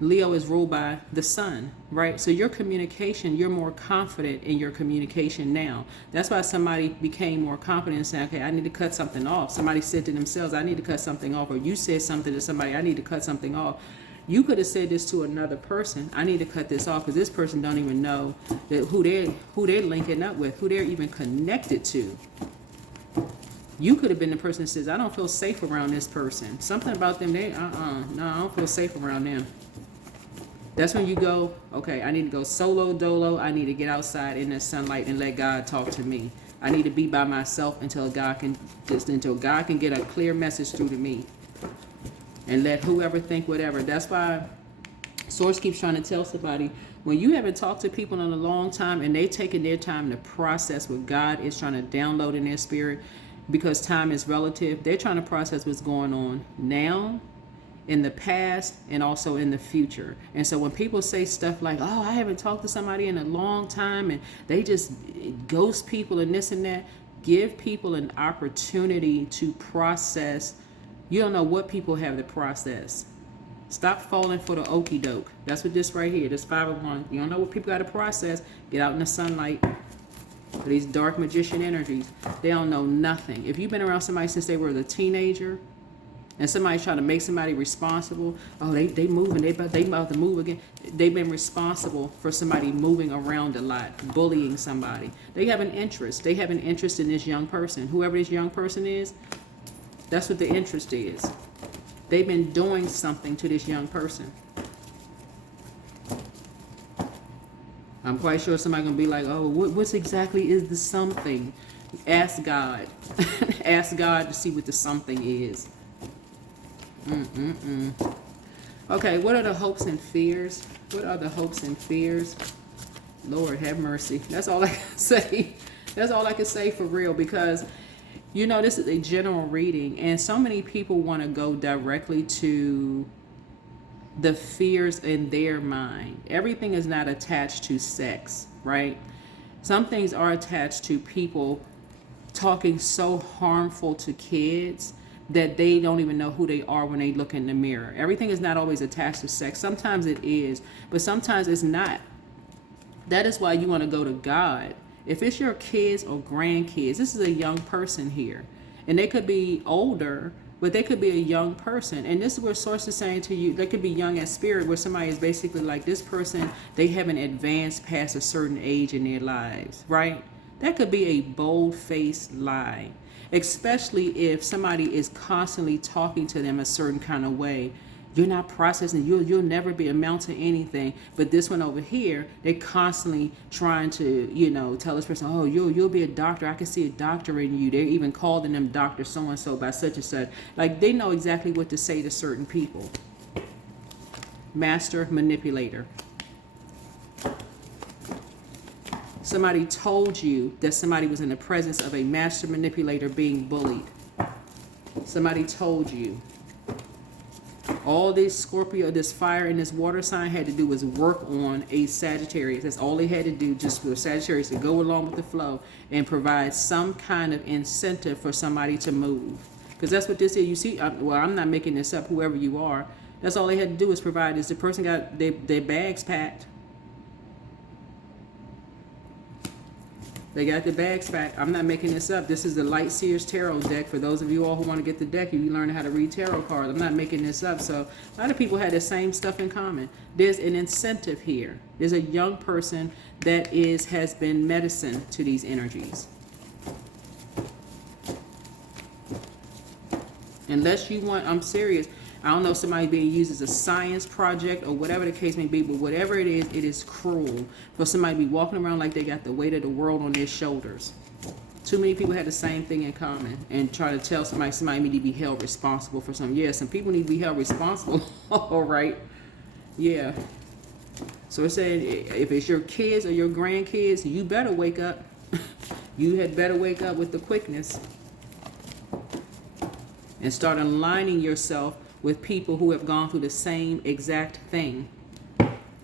Leo is ruled by the sun, right? So your communication, you're more confident in your communication now. That's why somebody became more confident and saying, okay, I need to cut something off. Somebody said to themselves, I need to cut something off. Or you said something to somebody, I need to cut something off. You could have said this to another person, I need to cut this off, because this person don't even know that who they're linking up with, who they're even connected to. You could have been the person that says, I don't feel safe around this person. Something about them, no, I don't feel safe around them. That's when you go, okay, I need to go solo dolo. I need to get outside in the sunlight and let God talk to me. I need to be by myself until God can get a clear message through to me. And let whoever think whatever. That's why Source keeps trying to tell somebody, when you haven't talked to people in a long time and they taking their time to process what God is trying to download in their spirit, because time is relative, they're trying to process what's going on now, in the past, and also in the future. And so when people say stuff like, oh, I haven't talked to somebody in a long time, and they just ghost people and this and that, give people an opportunity to process. You don't know what people have to process. Stop falling for the okie doke. That's what this right here, this 5 of Wands. You don't know what people got to process. Get out in the sunlight. For these dark magician energies, they don't know nothing. If you've been around somebody since they were a teenager, and somebody's trying to make somebody responsible, oh, they moving, they about to move again. They've been responsible for somebody moving around a lot, bullying somebody. They have an interest. They have an interest in this young person. Whoever this young person is, that's what the interest is. They've been doing something to this young person. I'm quite sure somebody's going to be like, oh, what's exactly is the something? Ask God. Ask God to see what the something is. Okay, what are the hopes and fears? What are the hopes and fears? Lord have mercy. That's all I can say. That's all I can say for real, because you know this is a general reading and so many people want to go directly to the fears in their mind. Everything is not attached to sex, right? Some things are attached to people talking so harmful to kids that they don't even know who they are when they look in the mirror. Everything is not always attached to sex. Sometimes it is, but sometimes it's not. That is why you want to go to God. If it's your kids or grandkids, this is a young person here. And they could be older, but they could be a young person. And this is where Source is saying to you, they could be young at spirit, where somebody is basically like, this person, they haven't advanced past a certain age in their lives, right? That could be a bold-faced lie. Especially if somebody is constantly talking to them a certain kind of way. You're not processing, you'll never be amount to anything. But this one over here, they're constantly trying to, you know, tell this person, oh, you'll be a doctor. I can see a doctor in you. They're even calling them Dr. So-and-so by such and such. Like, they know exactly what to say to certain people. Master manipulator. Somebody told you that somebody was in the presence of a master manipulator being bullied. Somebody told you. All this Scorpio, this fire and this water sign had to do was work on a Sagittarius. That's all they had to do, just for Sagittarius to go along with the flow and provide some kind of incentive for somebody to move. Because that's what this is. You see, I'm not making this up, whoever you are. That's all they had to do is provide is the person got their bags packed. They got the bags packed. I'm not making this up. This is the Light Seers Tarot deck. For those of you all who want to get the deck, you learn how to read tarot cards. I'm not making this up. So a lot of people had the same stuff in common. There's an incentive here. There's a young person that has been medicine to these energies. Unless you want, I'm serious. I don't know if somebody being used as a science project or whatever the case may be, but whatever it is cruel for somebody to be walking around like they got the weight of the world on their shoulders. Too many people had the same thing in common and try to tell somebody need to be held responsible for something. Yeah, some people need to be held responsible. All right. Yeah. So it's saying if it's your kids or your grandkids, you better wake up. You had better wake up with the quickness and start aligning yourself with people who have gone through the same exact thing.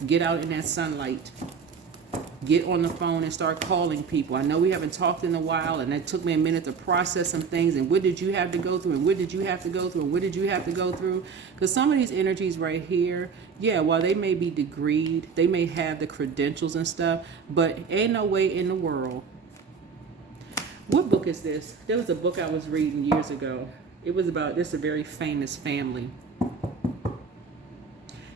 Get out in that sunlight. Get on the phone and start calling people. I know we haven't talked in a while, and it took me a minute to process some things. And what did you have to go through? And what did you have to go through? And what did you have to go through? Because some of these energies right here, yeah, while they may be degreed, they may have the credentials and stuff, but ain't no way in the world. What book is this? There was a book I was reading years ago. It was about this a very famous family.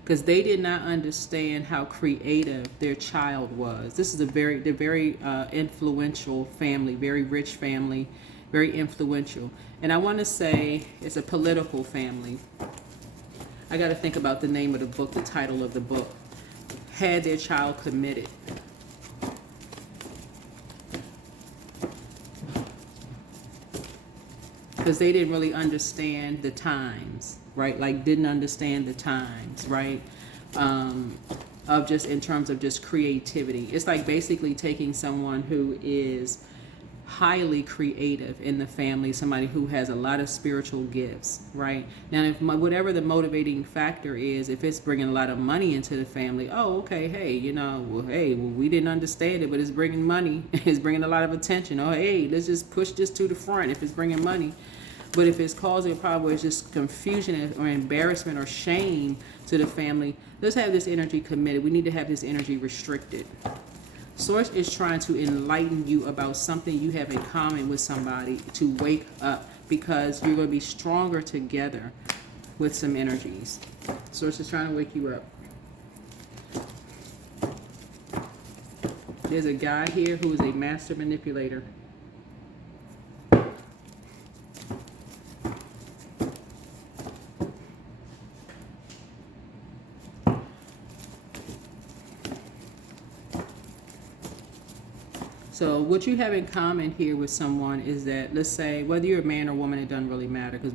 Because they did not understand how creative their child was. This is they're very influential family, very rich family, very influential. And I want to say it's a political family. I got to think about the name of the book, the title of the book. Had their child committed. Because they didn't really understand the times. Right, like didn't understand the times, right? Of just in terms of just creativity. It's like basically taking someone who is highly creative in the family, somebody who has a lot of spiritual gifts, right? Now, if whatever the motivating factor is, if it's bringing a lot of money into the family, oh, okay, hey, we didn't understand it, but it's bringing money, it's bringing a lot of attention. Oh, hey, let's just push this to the front if it's bringing money. But if it's causing a problem where it's just confusion or embarrassment or shame to the family, let's have this energy committed. We need to have this energy restricted. Source is trying to enlighten you about something you have in common with somebody to wake up, because you're going to be stronger together with some energies. Source is trying to wake you up. There's a guy here who is a master manipulator. So what you have in common here with someone is that, let's say, whether you're a man or woman, it doesn't really matter, because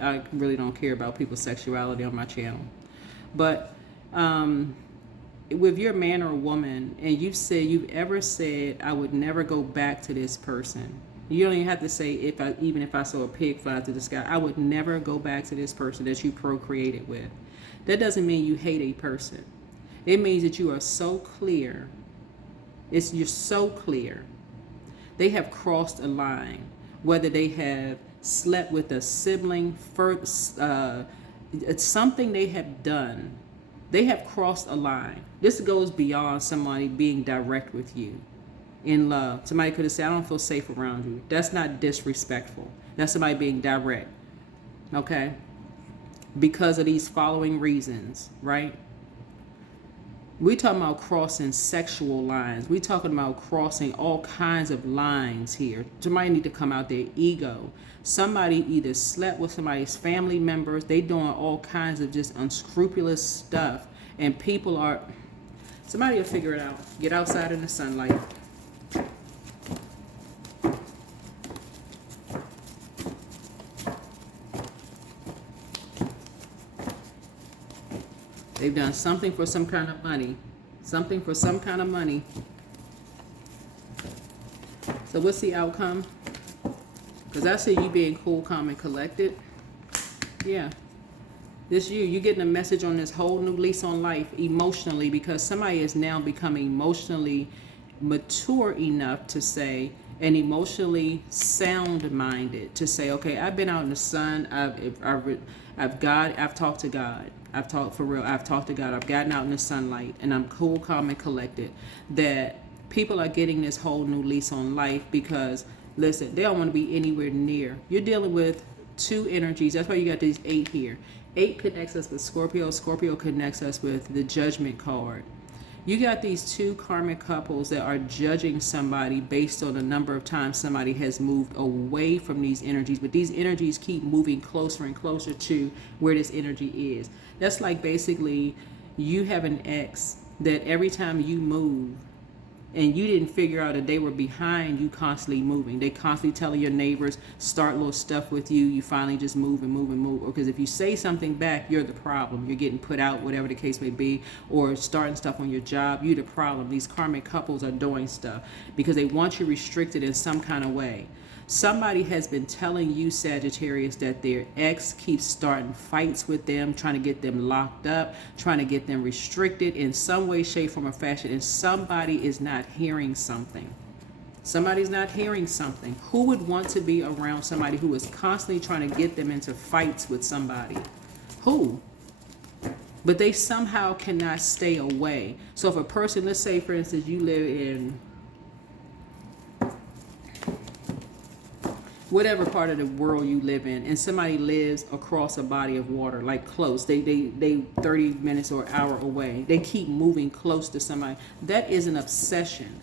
I really don't care about people's sexuality on my channel. But with your man or woman, and you've ever said, I would never go back to this person. You don't even have to say, even if I saw a pig fly through the sky, I would never go back to this person that you procreated with. That doesn't mean you hate a person. It means that you are so clear. You're so clear. They have crossed a line. Whether they have slept with a sibling, it's something they have done. They have crossed a line. This goes beyond somebody being direct with you in love. Somebody could have said, I don't feel safe around you. That's not disrespectful. That's somebody being direct. Okay? Because of these following reasons, right? We talking about crossing sexual lines. We talking about crossing all kinds of lines here. Somebody need to come out their ego. Somebody either slept with somebody's family members. They doing all kinds of just unscrupulous stuff. And people are, somebody will figure it out. Get outside in the sunlight. They've done something for some kind of money. Something for some kind of money. So what's the outcome? Because I see you being cool, calm, and collected. Yeah. You're getting a message on this whole new lease on life emotionally, because somebody is now becoming emotionally mature enough to say, and emotionally sound-minded to say, okay, I've been out in the sun. I've talked to God. I've talked for real. I've talked to God. I've gotten out in the sunlight, and I'm cool, calm, and collected. That people are getting this whole new lease on life because, listen, they don't want to be anywhere near. You're dealing with two energies. That's why you got these 8 here. 8 connects us with Scorpio. Scorpio connects us with the Judgment card. You got these 2 karmic couples that are judging somebody based on the number of times somebody has moved away from these energies, but these energies keep moving closer and closer to where this energy is. That's like basically you have an ex that every time you move, and you didn't figure out that they were behind you constantly moving. They constantly telling your neighbors, start little stuff with you. You finally just move and move and move. Because if you say something back, you're the problem. You're getting put out, whatever the case may be, or starting stuff on your job. You're the problem. These karmic couples are doing stuff because they want you restricted in some kind of way. Somebody has been telling you, Sagittarius, that their ex keeps starting fights with them, trying to get them locked up, trying to get them restricted in some way, shape, form, or fashion. And somebody is not hearing something. Somebody's not hearing something. Who would want to be around somebody who is constantly trying to get them into fights with somebody? Who? But they somehow cannot stay away. So if a person, let's say, for instance, you live in whatever part of the world you live in, and somebody lives across a body of water, like close, they 30 minutes or an hour away, they keep moving close to somebody, that is an obsession.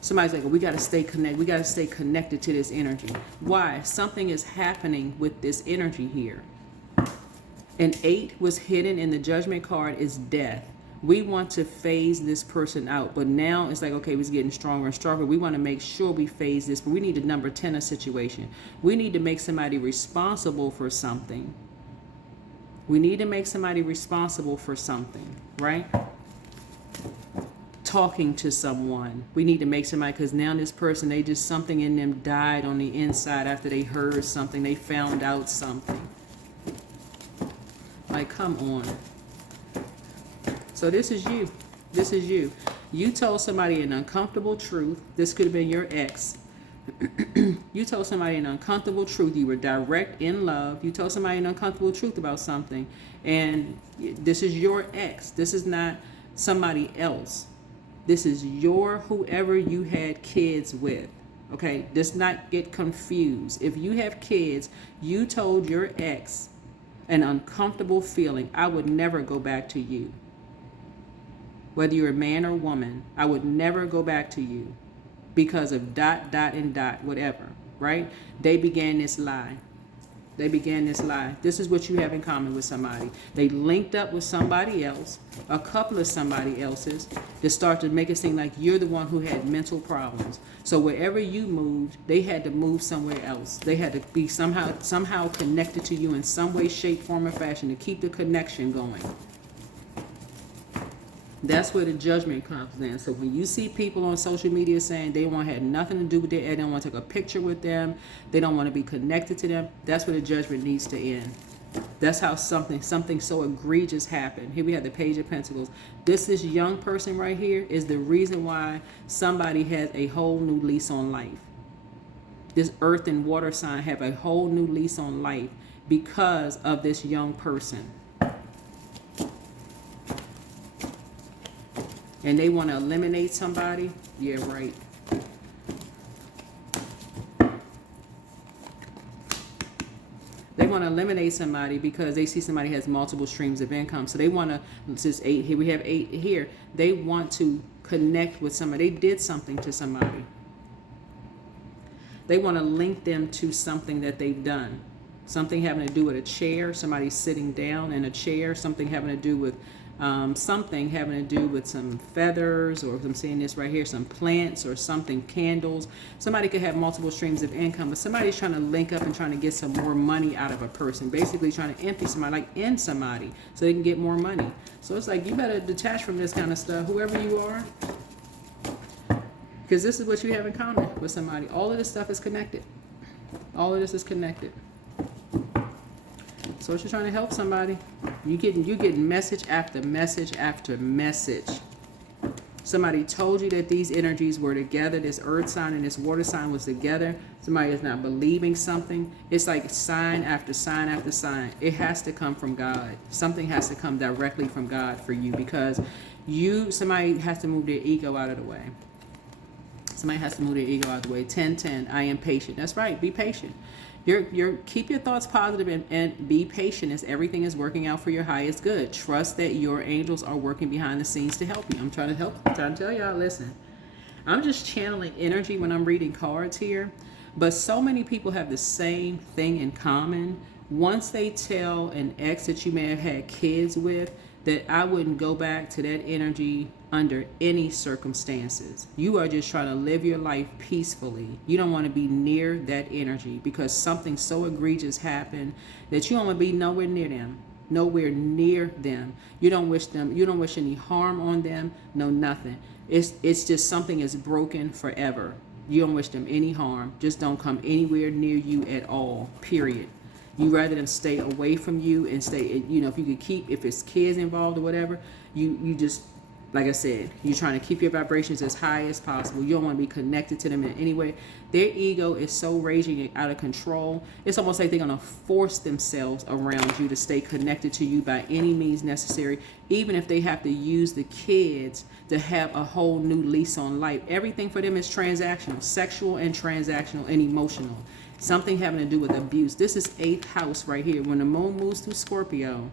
Somebody's like, oh, we got to stay connected, we got to stay connected to this energy. Why? Something is happening with this energy here. An 8 was hidden in the judgment card is death. We want to phase this person out, but now it's like, okay, we're getting stronger and stronger. We want to make sure we phase this, but we need to number 10 a situation. We need to make somebody responsible for something. We need to make somebody responsible for something, right? Talking to someone. We need to make somebody, because now this person, they just, something in them died on the inside after they heard something, they found out something. Like, come on. So this is you. This is you. You told somebody an uncomfortable truth. This could have been your ex. You told somebody an uncomfortable truth. You were direct in love. You told somebody an uncomfortable truth about something. And this is your ex. This is not somebody else. This is your whoever you had kids with. Okay? Let's not get confused. If you have kids, you told your ex an uncomfortable feeling. I would never go back to you. Whether you're a man or woman, I would never go back to you because of ... whatever, right? They began this lie. They began this lie. This is what you have in common with somebody. They linked up with somebody else, a couple of somebody else's, to start to make it seem like you're the one who had mental problems. So wherever you moved, they had to move somewhere else. They had to be somehow connected to you in some way, shape, form, or fashion to keep the connection going. That's where the judgment comes in. So when you see people on social media saying they want to have nothing to do with their ex, they don't want to take a picture with them, they don't want to be connected to them, that's where the judgment needs to end. That's how something so egregious happened. Here we have the Page of Pentacles. This young person right here is the reason why somebody has a whole new lease on life. This earth and water sign have a whole new lease on life because of this young person. And they want to eliminate somebody? Yeah, right. They want to eliminate somebody because they see somebody has multiple streams of income. So they want to, this is 8 here, we have 8 here. They want to connect with somebody. They did something to somebody. They want to link them to something that they've done. Something having to do with a chair, somebody sitting down in a chair, something having to do with some feathers, or I'm seeing this right here, some plants or something, candles. Somebody could have multiple streams of income, but somebody's trying to link up and trying to get some more money out of a person, basically trying to empty somebody, like end somebody, so they can get more money. So it's like, you better detach from this kind of stuff, whoever you are, because this is what you have in common with somebody. All of this stuff is connected. All of this is connected. So if you're trying to help somebody, you getting message after message after message. Somebody told you that these energies were together. This earth sign and this water sign was together. Somebody is not believing something. It's like sign after sign after sign. It has to come from God. Something has to come directly from God for you, because somebody has to move their ego out of the way. Somebody has to move their ego out of the way. 10-10. I am patient. That's right. Be patient. Keep your thoughts positive and be patient as everything is working out for your highest good. Trust that your angels are working behind the scenes to help you. I'm trying to tell y'all, listen. I'm just channeling energy when I'm reading cards here. But so many people have the same thing in common. Once they tell an ex that you may have had kids with, that I wouldn't go back to that energy under any circumstances. You are just trying to live your life peacefully. You don't want to be near that energy because something so egregious happened that you don't want to be nowhere near them. Nowhere near them. You don't wish any harm on them, no nothing. It's just something is broken forever. You don't wish them any harm. Just don't come anywhere near you at all, period. You rather them stay away from you and stay, if you could keep, if it's kids involved or whatever, you just, like I said, you're trying to keep your vibrations as high as possible. You don't want to be connected to them in any way. Their ego is so raging and out of control. It's almost like they're going to force themselves around you to stay connected to you by any means necessary, even if they have to use the kids to have a whole new lease on life. Everything for them is transactional, sexual and transactional and emotional. Something having to do with abuse. This is 8th house right here. When the moon moves through Scorpio,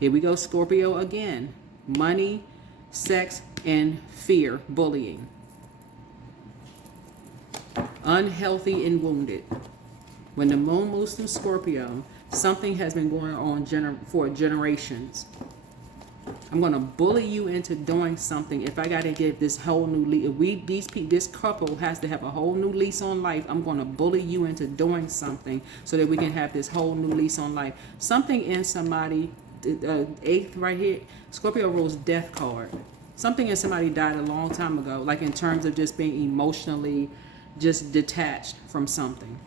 here we go, Scorpio again. Money, sex, and fear, bullying. Unhealthy and wounded. When the moon moves through Scorpio, something has been going on for generations. I'm going to bully you into doing something. If I got to give this whole new lease, this couple has to have a whole new lease on life. I'm going to bully you into doing something so that we can have this whole new lease on life. Something in somebody, 8th right here, Scorpio rules death card. Something in somebody died a long time ago, like in terms of just being emotionally just detached from something.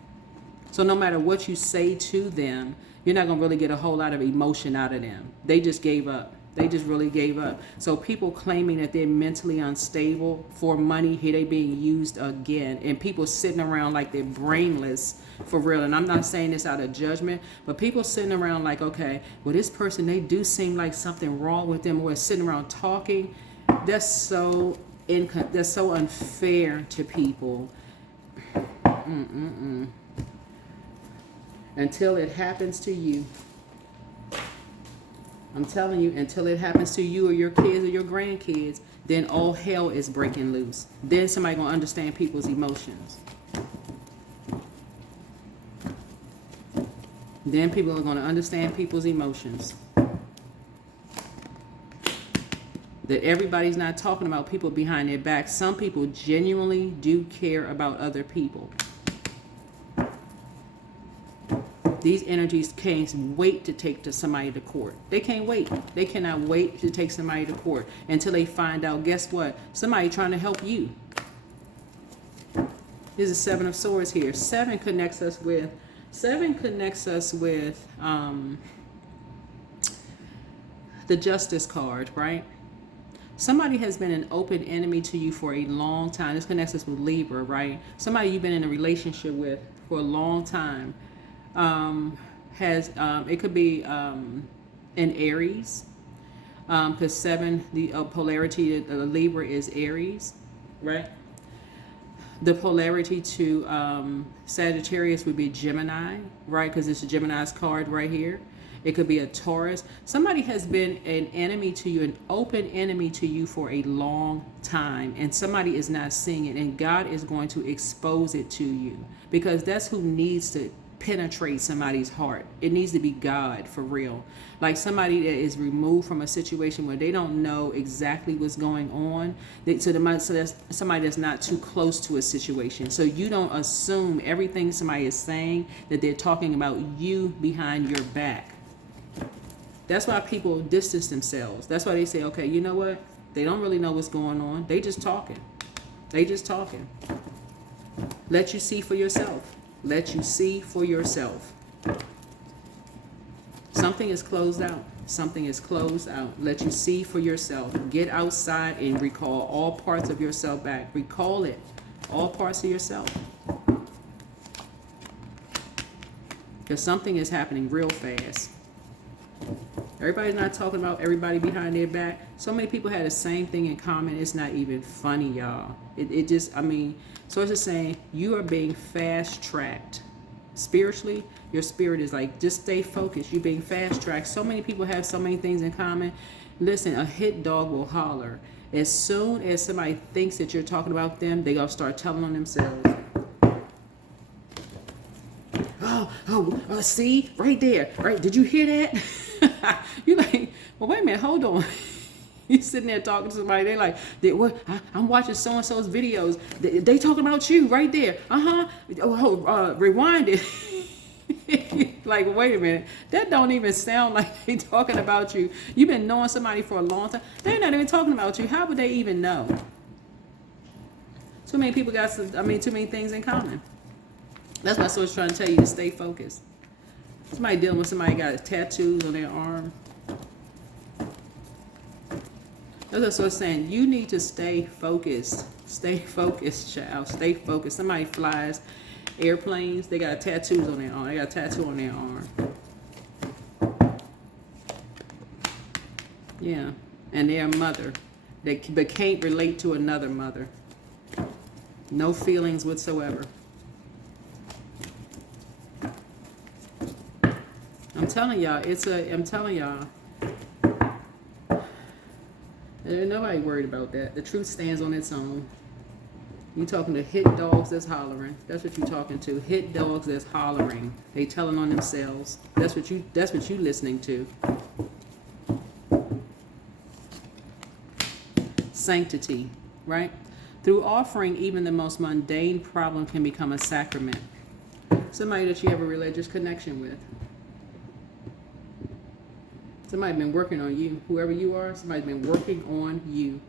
So no matter what you say to them, you're not going to really get a whole lot of emotion out of them. They just gave up. They just really gave up. So people claiming that they're mentally unstable for money, here they being used again. And people sitting around like they're brainless for real. And I'm not saying this out of judgment, but people sitting around like, okay, well, this person, they do seem like something wrong with them. Or sitting around talking. That's so unfair to people. Until it happens to you. I'm telling you, until it happens to you or your kids or your grandkids, then all hell is breaking loose. Then somebody gonna understand people's emotions. Then people are gonna understand people's emotions. That everybody's not talking about people behind their back. Some people genuinely do care about other people. These energies can't wait to take somebody to court. They can't wait. They cannot wait to take somebody to court until they find out, guess what? Somebody trying to help you. There's a 7 of Swords here. 7 connects us with the Justice card, right? Somebody has been an open enemy to you for a long time. This connects us with Libra, right? Somebody you've been in a relationship with for a long time. It could be an Aries, because 7, the polarity of Libra is Aries, right? The polarity to Sagittarius would be Gemini, right? Because it's a Gemini's card right here. It could be a Taurus. Somebody has been an enemy to you, an open enemy to you for a long time, and somebody is not seeing it, and God is going to expose it to you, because that's who needs to penetrate somebody's heart. It needs to be God, for real. Like somebody that is removed from a situation where they don't know exactly what's going on. So that's somebody that's not too close to a situation. So you don't assume everything somebody is saying that they're talking about you behind your back. That's why people distance themselves. That's why they say, okay, you know what? They don't really know what's going on. They just talking. Let you see for yourself. Let you see for yourself. Something is closed out. Something is closed out. Let you see for yourself. Get outside and recall all parts of yourself back. Recall it. All parts of yourself. Because something is happening real fast. Everybody's not talking about everybody behind their back. So many people had the same thing in common. It's not even funny, y'all. So it's just saying you are being fast-tracked. Spiritually, your spirit is like, just stay focused. You're being fast-tracked. So many people have so many things in common. Listen, a hit dog will holler. As soon as somebody thinks that you're talking about them, they're going to start telling on themselves. see, right there, right? Did you hear that? You like, well, wait a minute, hold on. You sitting there talking to somebody, they like, I'm watching so-and-so's videos. They talking about you right there. Rewind it. Like, wait a minute, that don't even sound like they talking about you. You've been knowing somebody for a long time. They're not even talking about you. How would they even know? Too many people got too many things in common. That's what I was trying to tell you, to stay focused. Somebody dealing with somebody got tattoos on their arm. That's what I was saying. You need to stay focused. Stay focused, child. Stay focused. Somebody flies airplanes. They got tattoos on their arm. They got a tattoo on their arm. Yeah. And they're a mother. But can't relate to another mother. No feelings whatsoever. I'm telling y'all, I'm telling y'all, ain't nobody worried about that. The truth stands on its own. You talking to hit dogs that's hollering. That's what you talking to. Hit dogs that's hollering. They telling on themselves. That's what you listening to. Sanctity, right? Through offering, even the most mundane problem can become a sacrament. Somebody that you have a religious connection with. Somebody been working on you. Whoever you are, somebody's been working on you.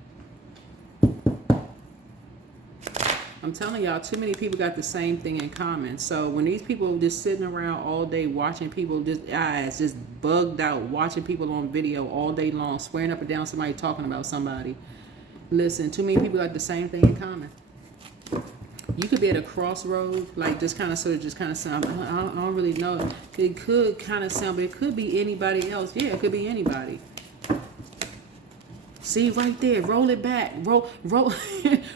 I'm telling y'all, too many people got the same thing in common. So when these people just sitting around all day watching people, eyes just bugged out, watching people on video all day long, swearing up and down somebody talking about somebody. Listen, too many people got the same thing in common. You could be at a crossroad, like just kind of sound. I don't really know. It could kind of sound, but it could be anybody else. Yeah, it could be anybody. See right there, roll it back, roll,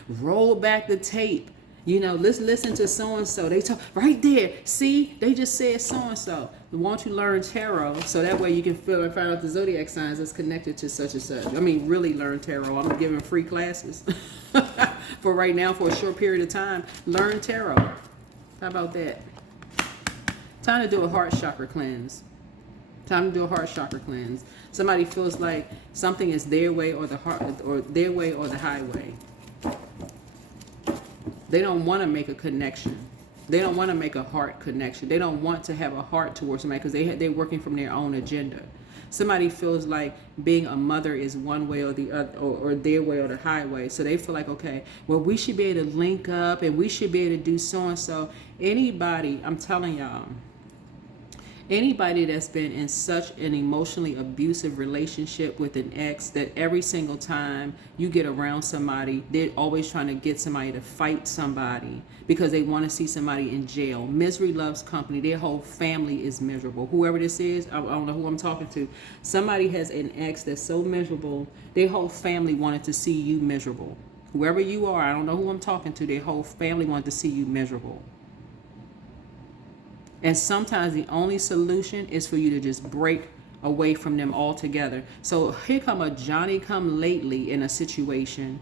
roll back the tape. You know, let's listen to so and so. They talk right there. See, they just said so and so. Won't you learn tarot so that way you can find out the zodiac signs that's connected to such and such? I mean, really learn tarot. I'm giving free classes for right now for a short period of time. Learn tarot. How about that? Time to do a heart chakra cleanse. Time to do a heart chakra cleanse. Somebody feels like something is their way or the heart, or their way or the highway. They don't want to make a connection. They don't want to make a heart connection. They don't want to have a heart towards somebody because they're working from their own agenda. Somebody feels like being a mother is one way or the other, or their way or the highway. So they feel like, okay, well, we should be able to link up and we should be able to do so and so. Anybody, I'm telling y'all, anybody that's been in such an emotionally abusive relationship with an ex that every single time you get around somebody, they're always trying to get somebody to fight somebody because they want to see somebody in jail. Misery loves company. Their whole family is miserable. Whoever this is, I don't know who I'm talking to. Somebody has an ex that's so miserable, their whole family wanted to see you miserable. Whoever you are, I don't know who I'm talking to, their whole family wanted to see you miserable. And sometimes the only solution is for you to just break away from them altogether. So here come a Johnny come lately in a situation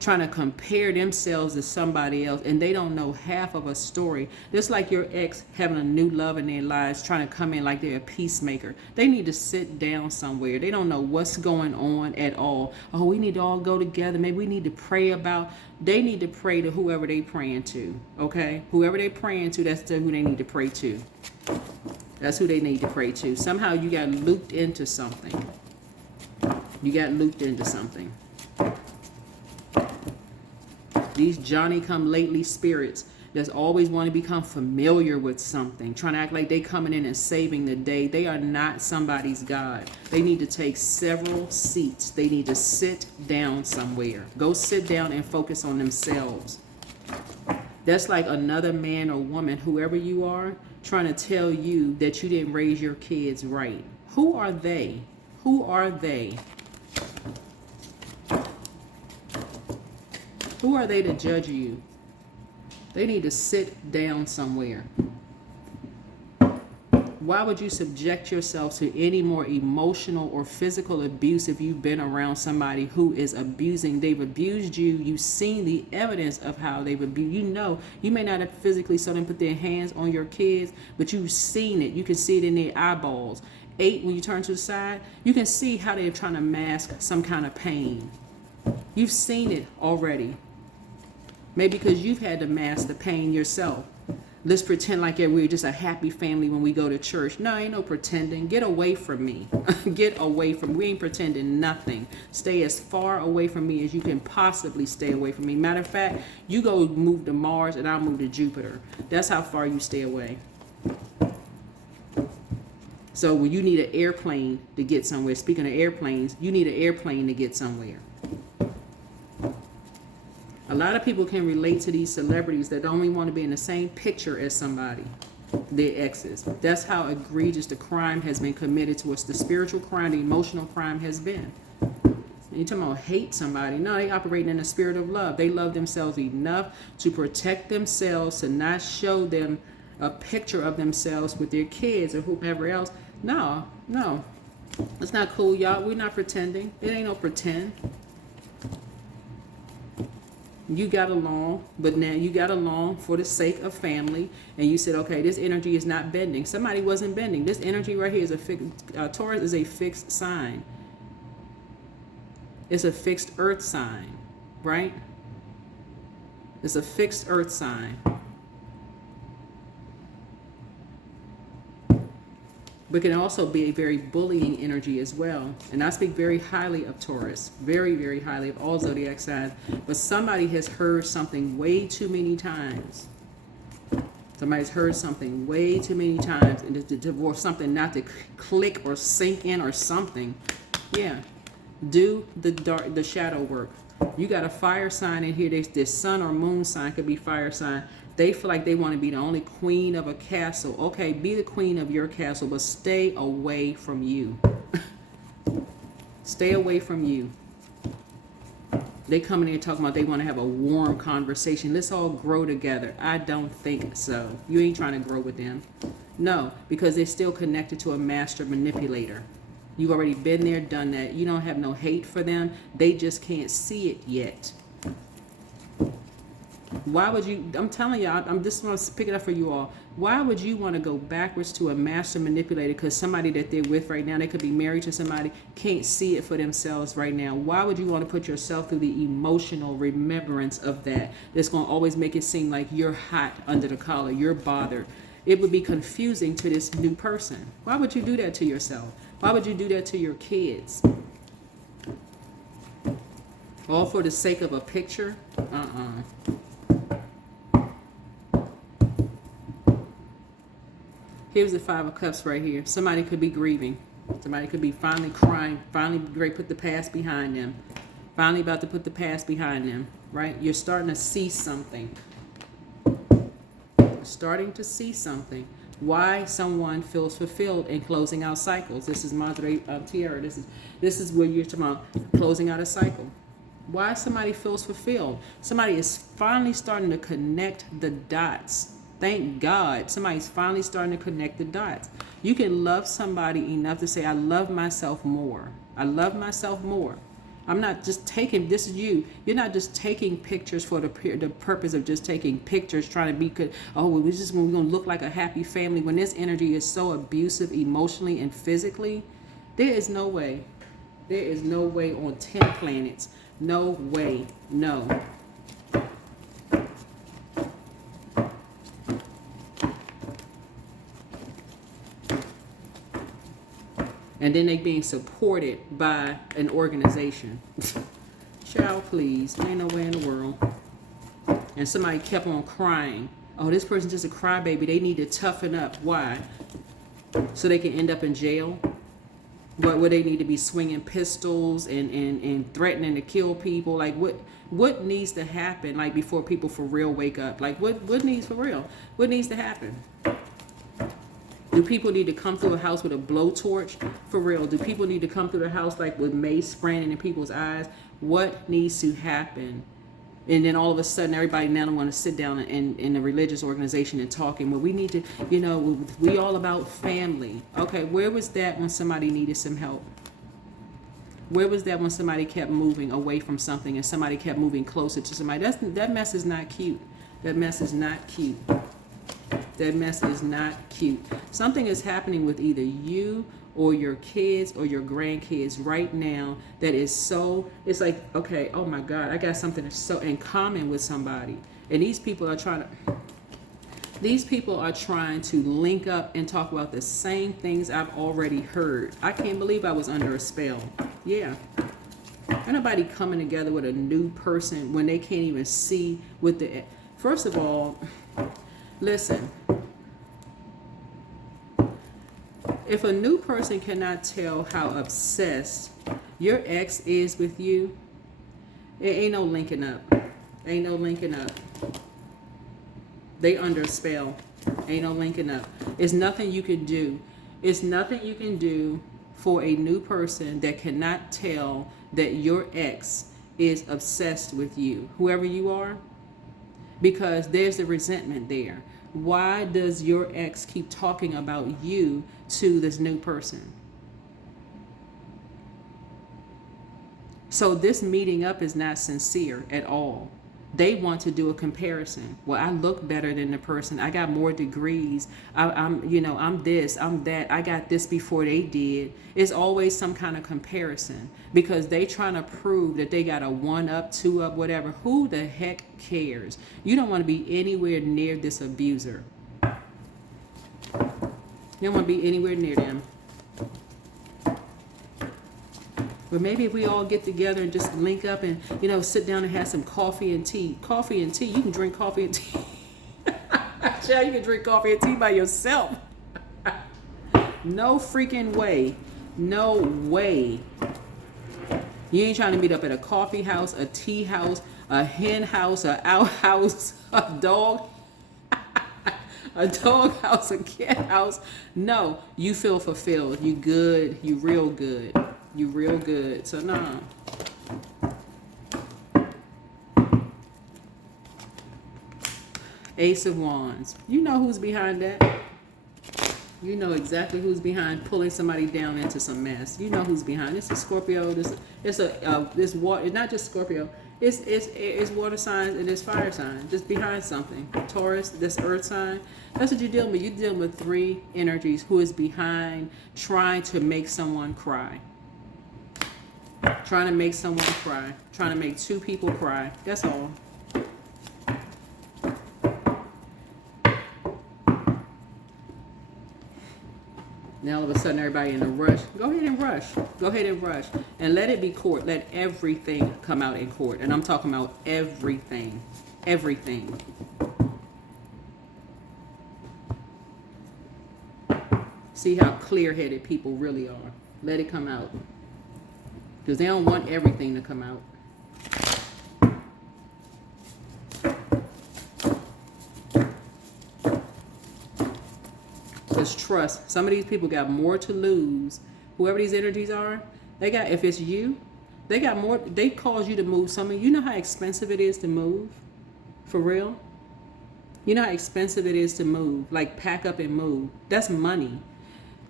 trying to compare themselves to somebody else, and they don't know half of a story. Just like your ex having a new love in their lives, trying to come in like they're a peacemaker. They need to sit down somewhere. They don't know what's going on at all. Oh, we need to all go together. Maybe we need to pray about. They need to pray to whoever they praying to, okay? Whoever they praying to, that's who they need to pray to. That's who they need to pray to. Somehow you got looped into something. You got looped into something. These Johnny-come-lately spirits that's always want to become familiar with something, trying to act like they coming in and saving the day. They are not somebody's God. They need to take several seats. They need to sit down somewhere. Go sit down and focus on themselves. That's like another man or woman, whoever you are, trying to tell you that you didn't raise your kids right. Who are they? Who are they? Who are they to judge you? They need to sit down somewhere. Why would you subject yourself to any more emotional or physical abuse if you've been around somebody who is abusing? They've abused you. You've seen the evidence of how they've abused. You know, you may not have physically saw them put their hands on your kids, but you've seen it. You can see it in their eyeballs. 8, when you turn to the side, you can see how they're trying to mask some kind of pain. You've seen it already. Maybe because you've had to mask the pain yourself. Let's pretend like we're just a happy family when we go to church. No, ain't no pretending. Get away from me. Get away from me. We ain't pretending nothing. Stay as far away from me as you can possibly stay away from me. Matter of fact, you go move to Mars and I'll move to Jupiter. That's how far you stay away. So when you need an airplane to get somewhere, speaking of airplanes, you need an airplane to get somewhere. A lot of people can relate to these celebrities that only want to be in the same picture as somebody, their exes. That's how egregious the crime has been committed to us. The spiritual crime, the emotional crime has been. You're talking about hate somebody. No, they operating in a spirit of love. They love themselves enough to protect themselves, to not show them a picture of themselves with their kids or whoever else. No. It's not cool, y'all. We're not pretending. It ain't no pretend. You got along, but now you got along for the sake of family, and you said, okay, this energy is not bending. Somebody wasn't bending. This energy right here is a fixed, Taurus is a fixed sign. It's a fixed earth sign, right? It's a fixed earth sign. But can also be a very bullying energy as well. And I speak very highly of Taurus, very, very highly of all zodiac signs. But somebody has heard something way too many times. Somebody's heard something way too many times, and for something not to click or sink in or something. Yeah, do the shadow work. You got a fire sign in here. This sun or moon sign could be fire sign. They feel like they want to be the only queen of a castle. Okay, be the queen of your castle, but stay away from you. Stay away from you. They come in here talking about they want to have a warm conversation. Let's all grow together. I don't think so. You ain't trying to grow with them. No, because they're still connected to a master manipulator. You've already been there, done that. You don't have no hate for them. They just can't see it yet. Why would you, I'm telling you, I'm just want to pick it up for you all. Why would you want to go backwards to a master manipulator? Because somebody that they're with right now, they could be married to somebody, can't see it for themselves right now. Why would you want to put yourself through the emotional remembrance of that? That's going to always make it seem like you're hot under the collar, you're bothered. It would be confusing to this new person. Why would you do that to yourself? Why would you do that to your kids? All for the sake of a picture? Here's the 5 of Cups right here. Somebody could be grieving. Somebody could be finally crying, finally ready to put the past behind them. Finally about to put the past behind them, right? You're starting to see something. You're starting to see something. Why someone feels fulfilled in closing out cycles. This is Madre Tierra. This is where you're talking about closing out a cycle. Why somebody feels fulfilled. Somebody is finally starting to connect the dots. Thank God somebody's finally starting to connect the dots. You can love somebody enough to say, I love myself more. I love myself more. I'm not just taking, this is you. You're not just taking pictures for the purpose of just taking pictures, trying to be good. Oh, we're going to look like a happy family. When this energy is so abusive emotionally and physically, there is no way. There is no way on 10 planets. No way. No. And then they being supported by an organization. Child, please. Ain't no way in the world. And somebody kept on crying. Oh, this person's just a crybaby. They need to toughen up. Why? So they can end up in jail? Where they need to be swinging pistols and threatening to kill people? Like, what needs to happen, like, before people for real wake up? Like, what needs for real? What needs to happen? Do people need to come through a house with a blowtorch? For real. Do people need to come through the house like with mace spraying in people's eyes? What needs to happen And then all of a sudden, everybody now want to sit down in a religious organization and talking. Well, we need to, we all about family. Okay, where was that when somebody needed some help? Where was that when somebody kept moving away from something and somebody kept moving closer to somebody? That mess is not cute. That mess is not cute. That mess is not cute. Something is happening with either you or your kids or your grandkids right now that is so, it's like, okay, oh my God, I got something that's so in common with somebody. And these people are trying to link up and talk about the same things I've already heard. I can't believe I was under a spell. Yeah. Ain't nobody coming together with a new person when they can't even see with the, first of all, listen, if a new person cannot tell how obsessed your ex is with you, it ain't no linking up. Ain't no linking up. They under a spell. Ain't no linking up. It's nothing you can do. It's nothing you can do for a new person that cannot tell that your ex is obsessed with you, whoever you are, because there's the resentment there. Why does your ex keep talking about you to this new person? So this meeting up is not sincere at all. They want to do a comparison. Well, I look better than the person. I got more degrees. I'm this, I'm that. I got this before they did. It's always some kind of comparison because they trying to prove that they got a 1 up, 2 up, whatever. Who the heck cares? You don't want to be anywhere near this abuser. You don't want to be anywhere near them. But maybe if we all get together and just link up and, sit down and have some coffee and tea. Coffee and tea. You can drink coffee and tea. Child, you can drink coffee and tea by yourself. No freaking way. No way. You ain't trying to meet up at a coffee house, a tea house, a hen house, a outhouse, a dog. A dog house, a cat house. No, you feel fulfilled. You good. You real good. You real good. So nah. Ace of Wands. You know who's behind that. You know exactly who's behind pulling somebody down into some mess. You know who's behind. It's a Scorpio. This water. It's not just Scorpio. It's water signs and it's fire sign. Just behind something. Taurus. This earth sign. That's what you're dealing with. You're dealing with 3 energies. Who is behind trying to make someone cry. Trying to make someone cry. Trying to make 2 people cry. That's all. Now all of a sudden everybody in a rush. Go ahead and rush. Go ahead and rush. And let it be court. Let everything come out in court. And I'm talking about everything. Everything. See how clear-headed people really are. Let it come out. Because they don't want everything to come out. Because trust, some of these people got more to lose. Whoever these energies are, if it's you, they got more, they cause you to move something. You know how expensive it is to move? For real? You know how expensive it is to move? Like pack up and move. That's money.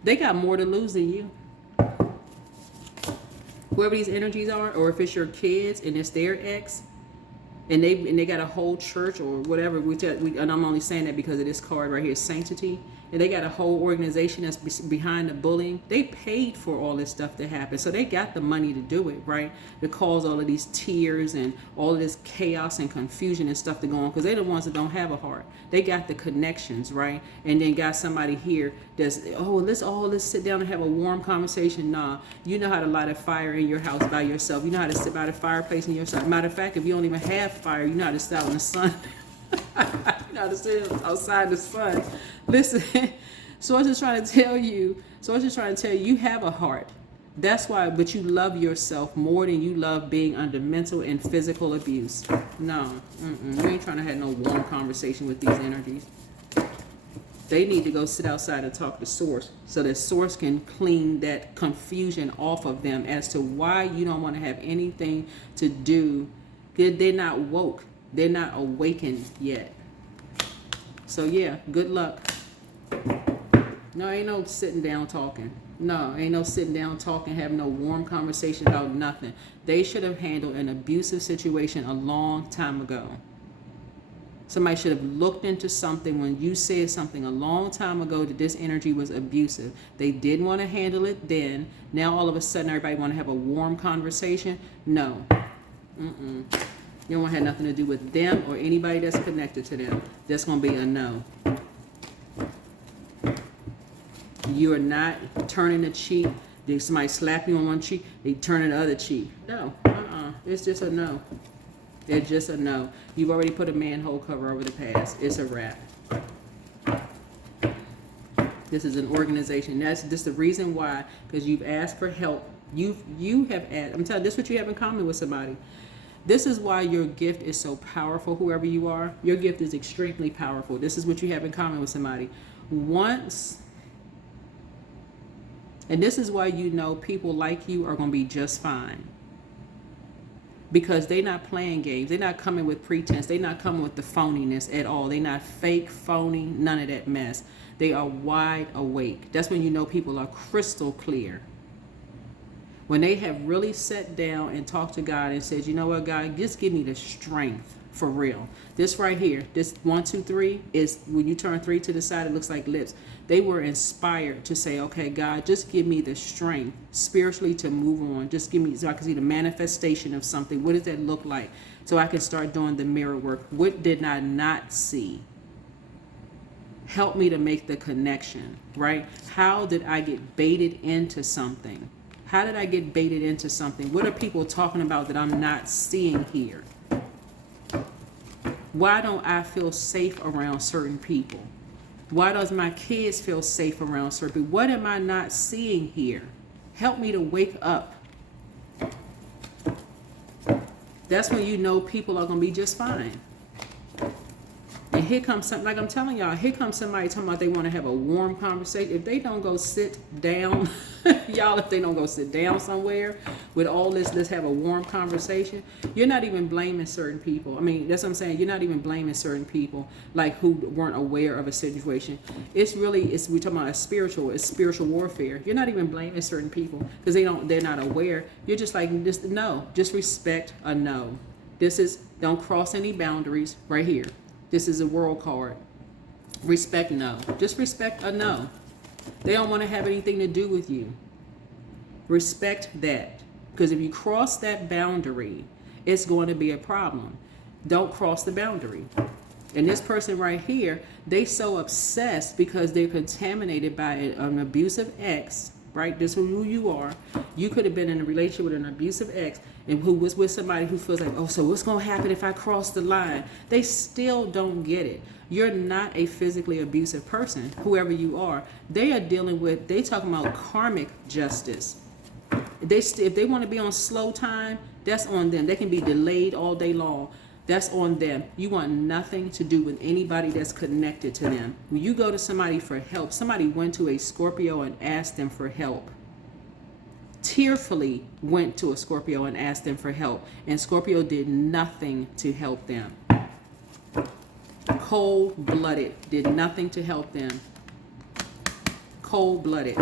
They got more to lose than you. Whoever these energies are, or if it's your kids and it's their ex, and they got a whole church or whatever, and I'm only saying that because of this card right here, sanctity, and they got a whole organization that's behind the bullying. They paid for all this stuff to happen, so they got the money to do it, right? To cause all of these tears and all of this chaos and confusion and stuff to go on, because they're the ones that don't have a heart. They got the connections, right? And then got somebody here that's, let's sit down and have a warm conversation. Nah, you know how to light a fire in your house by yourself. You know how to sit by the fireplace in your house. Matter of fact, if you don't even have fire, you know how to sit out in the sun. You know how to sit outside the sun. Listen, so I'm just trying to tell you, you have a heart. That's why, but you love yourself more than you love being under mental and physical abuse. No, you ain't trying to have no warm conversation with these energies. They need to go sit outside and talk to Source so that Source can clean that confusion off of them as to why you don't want to have anything to do They're not woke. They're not awakened yet. So yeah, good luck. No, ain't no sitting down talking. No, ain't no sitting down talking, having no warm conversation about nothing. They should have handled an abusive situation a long time ago. Somebody should have looked into something when you said something a long time ago that this energy was abusive. They didn't want to handle it then. Now all of a sudden everybody want to have a warm conversation. No. You don't want to have nothing to do with them or anybody that's connected to them. That's going to be a no. You are not turning the cheek. Did somebody slap you on one cheek, they turn the other cheek. No. It's just a no. It's just a no. You've already put a manhole cover over the past. It's a wrap. This is an organization. That's just the reason why, because you've asked for help. You have asked. I'm telling you, this is what you have in common with somebody. This is why your gift is so powerful, whoever you are. Your gift is extremely powerful. This is what you have in common with somebody. And this is why you know people like you are going to be just fine. Because they're not playing games. They're not coming with pretense. They're not coming with the phoniness at all. They're not fake, phony, none of that mess. They are wide awake. That's when you know people are crystal clear. When they have really sat down and talked to God and said, you know what, God, just give me the strength for real. This right here, this 1, 2, 3 is when you turn 3 to the side, it looks like lips. They were inspired to say, okay, God, just give me the strength spiritually to move on. Just give me, so I can see the manifestation of something. What does that look like? So I can start doing the mirror work. What did I not see? Help me to make the connection, right? How did I get baited into something? How did I get baited into something? What are people talking about that I'm not seeing here? Why don't I feel safe around certain people? Why does my kids feel safe around certain people? What am I not seeing here? Help me to wake up. That's when you know people are going to be just fine. And here comes something, like I'm telling y'all, here comes somebody talking about they want to have a warm conversation. If they don't go sit down, y'all, if they don't go sit down somewhere with all this, let's have a warm conversation, you're not even blaming certain people. I mean, that's what I'm saying. You're not even blaming certain people, like who weren't aware of a situation. We're talking about it's spiritual warfare. You're not even blaming certain people because they're not aware. You're just like, just respect a no. Don't cross any boundaries right here. This is a world card. Respect no. Just respect a no. They don't want to have anything to do with you. Respect that. Because if you cross that boundary, it's going to be a problem. Don't cross the boundary. And this person right here, they so obsessed because they're contaminated by an abusive ex, right? This is who you are. You could have been in a relationship with an abusive ex and who was with somebody who feels like, oh, so what's going to happen if I cross the line? They still don't get it. You're not a physically abusive person, whoever you are. They talking about karmic justice. If they want to be on slow time, that's on them. They can be delayed all day long. That's on them. You want nothing to do with anybody that's connected to them. When you go to somebody for help, somebody went to a Scorpio and asked them for help. Tearfully went to a Scorpio and asked them for help. And Scorpio did nothing to help them. Cold-blooded, did nothing to help them. Cold-blooded.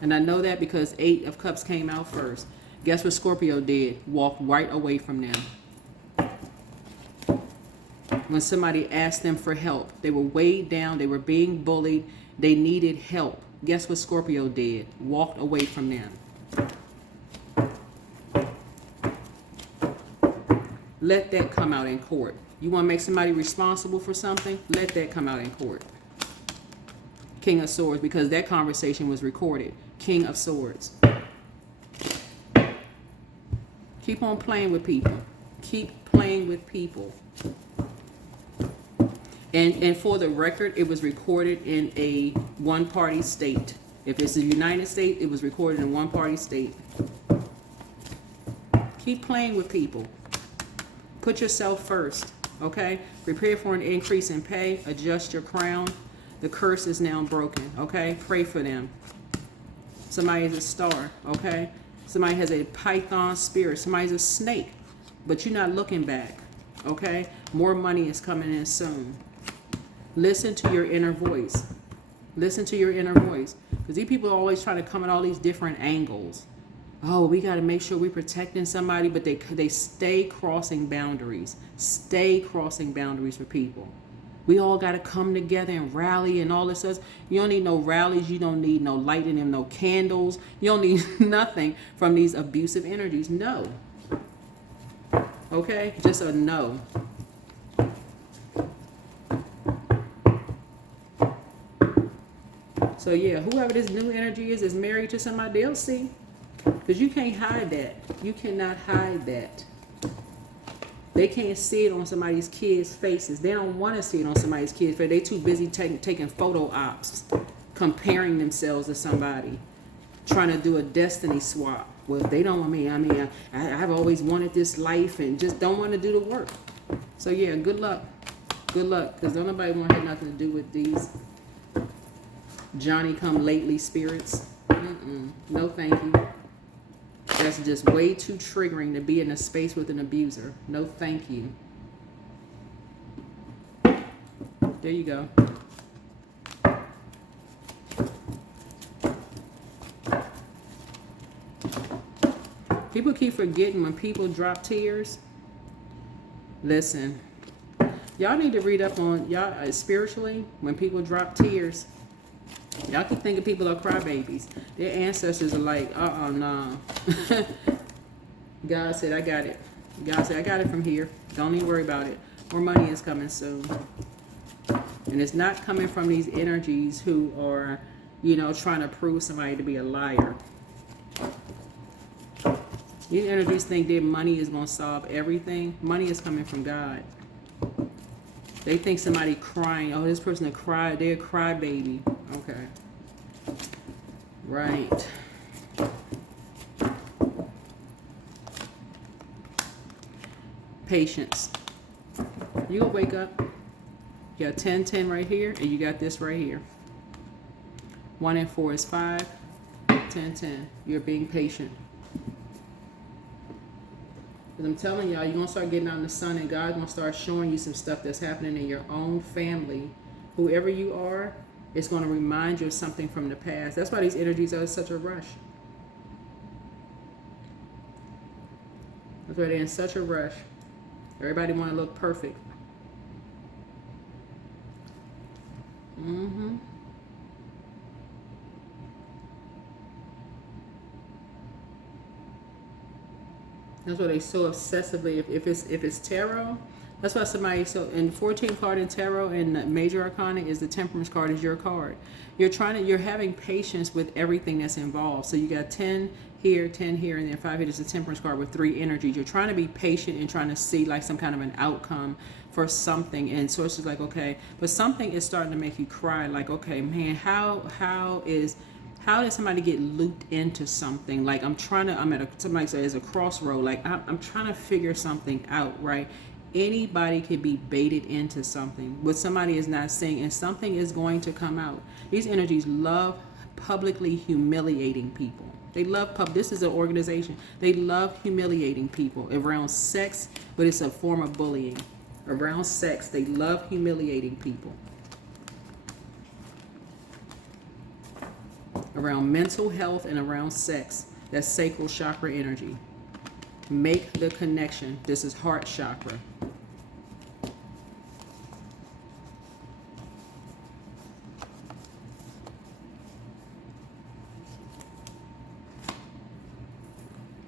And I know that because 8 of Cups came out first. Guess what Scorpio did? Walked right away from them. When somebody asked them for help, they were weighed down, they were being bullied, they needed help. Guess what Scorpio did? Walked away from them. Let that come out in court. You want to make somebody responsible for something? Let that come out in court. King of Swords, because that conversation was recorded. King of Swords. Keep on playing with people. Keep playing with people. And for the record, it was recorded in a one-party state. If it's the United States, it was recorded in a one-party state. Keep playing with people. Put yourself first, okay? Prepare for an increase in pay. Adjust your crown. The curse is now broken, okay? Pray for them. Somebody is a star, okay? Somebody has a python spirit. Somebody's a snake, but you're not looking back, okay? More money is coming in soon. Listen to your inner voice. Listen to your inner voice. Because these people are always trying to come at all these different angles. Oh, we got to make sure we're protecting somebody, but they stay crossing boundaries. Stay crossing boundaries for people. We all got to come together and rally and all this stuff. You don't need no rallies. You don't need no lighting and no candles. You don't need nothing from these abusive energies. No. Okay? Just a no. So yeah, whoever this new energy is married to somebody, they'll see. Because you can't hide that. You cannot hide that. They can't see it on somebody's kids' faces. They don't want to see it on somebody's kids' face. They too busy taking photo ops, comparing themselves to somebody, trying to do a destiny swap. Well, if they don't want me, I've always wanted this life and just don't want to do the work. So yeah, good luck. Good luck. Because don't nobody want to have nothing to do with these Johnny-come-lately spirits. No thank you. That's just way too triggering to be in a space with an abuser. No thank you. There you go. People keep forgetting when people drop tears. Listen, y'all need to read up on y'all spiritually when people drop tears. Y'all keep thinking people are crybabies. Their ancestors are like, nah. God said, I got it. God said, I got it from here. Don't even worry about it. More money is coming soon. And it's not coming from these energies who are, trying to prove somebody to be a liar. These energies think their money is going to solve everything. Money is coming from God. They think somebody crying, oh, this person they're a crybaby. Okay. Right. Patience. You gonna wake up. You got 10, 10 right here, and you got this right here. 1 and 4 is 5. 10, 10. You're being patient. Because I'm telling y'all, you're going to start getting out in the sun, and God's going to start showing you some stuff that's happening in your own family. Whoever you are, it's going to remind you of something from the past. That's why these energies are in such a rush. That's why they're in such a rush. Everybody want to look perfect. That's why they so obsessively. If it's tarot, that's why somebody so in 14 card in tarot and the major arcana is the temperance card is your card. You're having patience with everything that's involved. So you got 10 here, 10 here, and then 5 here. It's a temperance card with 3 energies. You're trying to be patient and trying to see like some kind of an outcome for something. And so it's just like, okay, but something is starting to make you cry. Like, okay, man, how did somebody get looped into something? Like somebody says a crossroad. Like I'm trying to figure something out, right? Anybody could be baited into something. What somebody is not saying, and something is going to come out. These energies love publicly humiliating people. They love this is an organization. They love humiliating people around sex, but it's a form of bullying. Around sex, they love humiliating people. Around mental health and around sex, that's sacral chakra energy. Make the connection. This is heart chakra.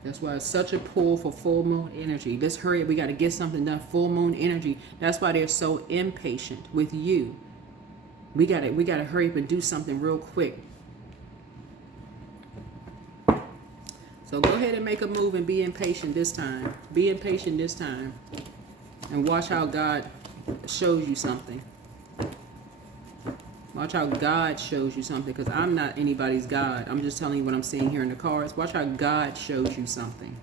That's why it's such a pull for full moon energy. Let's hurry up. We got to get something done. Full moon energy. That's why they're so impatient with you. We got to hurry up and do something real quick. So go ahead and make a move and be impatient this time. Be impatient this time. And watch how God shows you something. Watch how God shows you something, because I'm not anybody's God. I'm just telling you what I'm seeing here in the cards. Watch how God shows you something.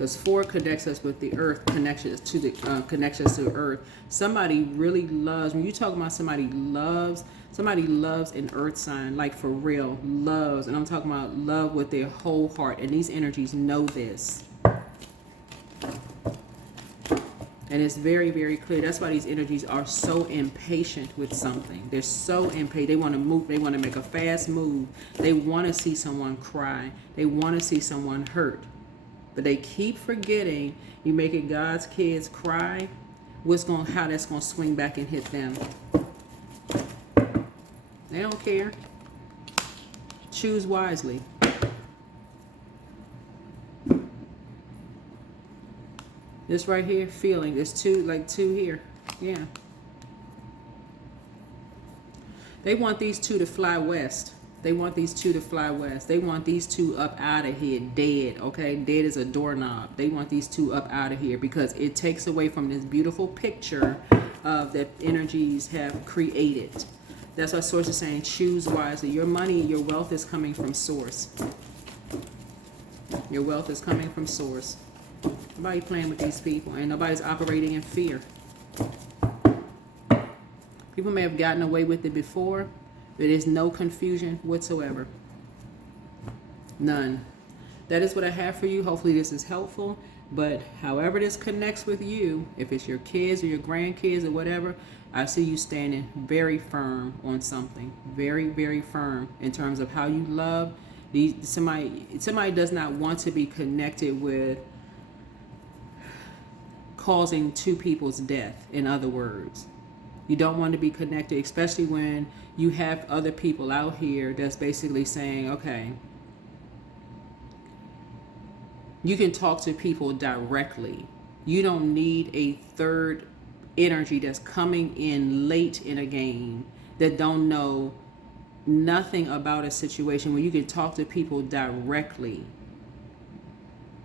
because 4 connects us with the earth, connects us to the earth. Somebody really loves, when you talk about somebody loves an earth sign, like for real, loves, and I'm talking about love with their whole heart, and these energies know this. And it's very, very clear. That's why these energies are so impatient with something. They're so impatient. They want to move. They want to make a fast move. They want to see someone cry. They want to see someone hurt. But they keep forgetting, you making God's kids cry, how that's going to swing back and hit them. They don't care. Choose wisely. This right here, feeling, there's two here. Yeah. They want these 2 to fly west. They want these 2 to fly west. They want these 2 up out of here, dead, okay? Dead as a doorknob. They want these 2 up out of here because it takes away from this beautiful picture that energies have created. That's why Source is saying, choose wisely. Your money, your wealth is coming from Source. Your wealth is coming from Source. Nobody playing with these people, and nobody's operating in fear. People may have gotten away with it before, but there's no confusion whatsoever. None. That is what I have for you. Hopefully this is helpful. But however this connects with you, if it's your kids or your grandkids or whatever, I see you standing very firm on something. Very, very firm in terms of how you love. Somebody does not want to be connected with causing 2 people's death, in other words. You don't want to be connected, especially when you have other people out here that's basically saying, okay, you can talk to people directly. You don't need a third energy that's coming in late in a game that don't know nothing about a situation, when you can talk to people directly.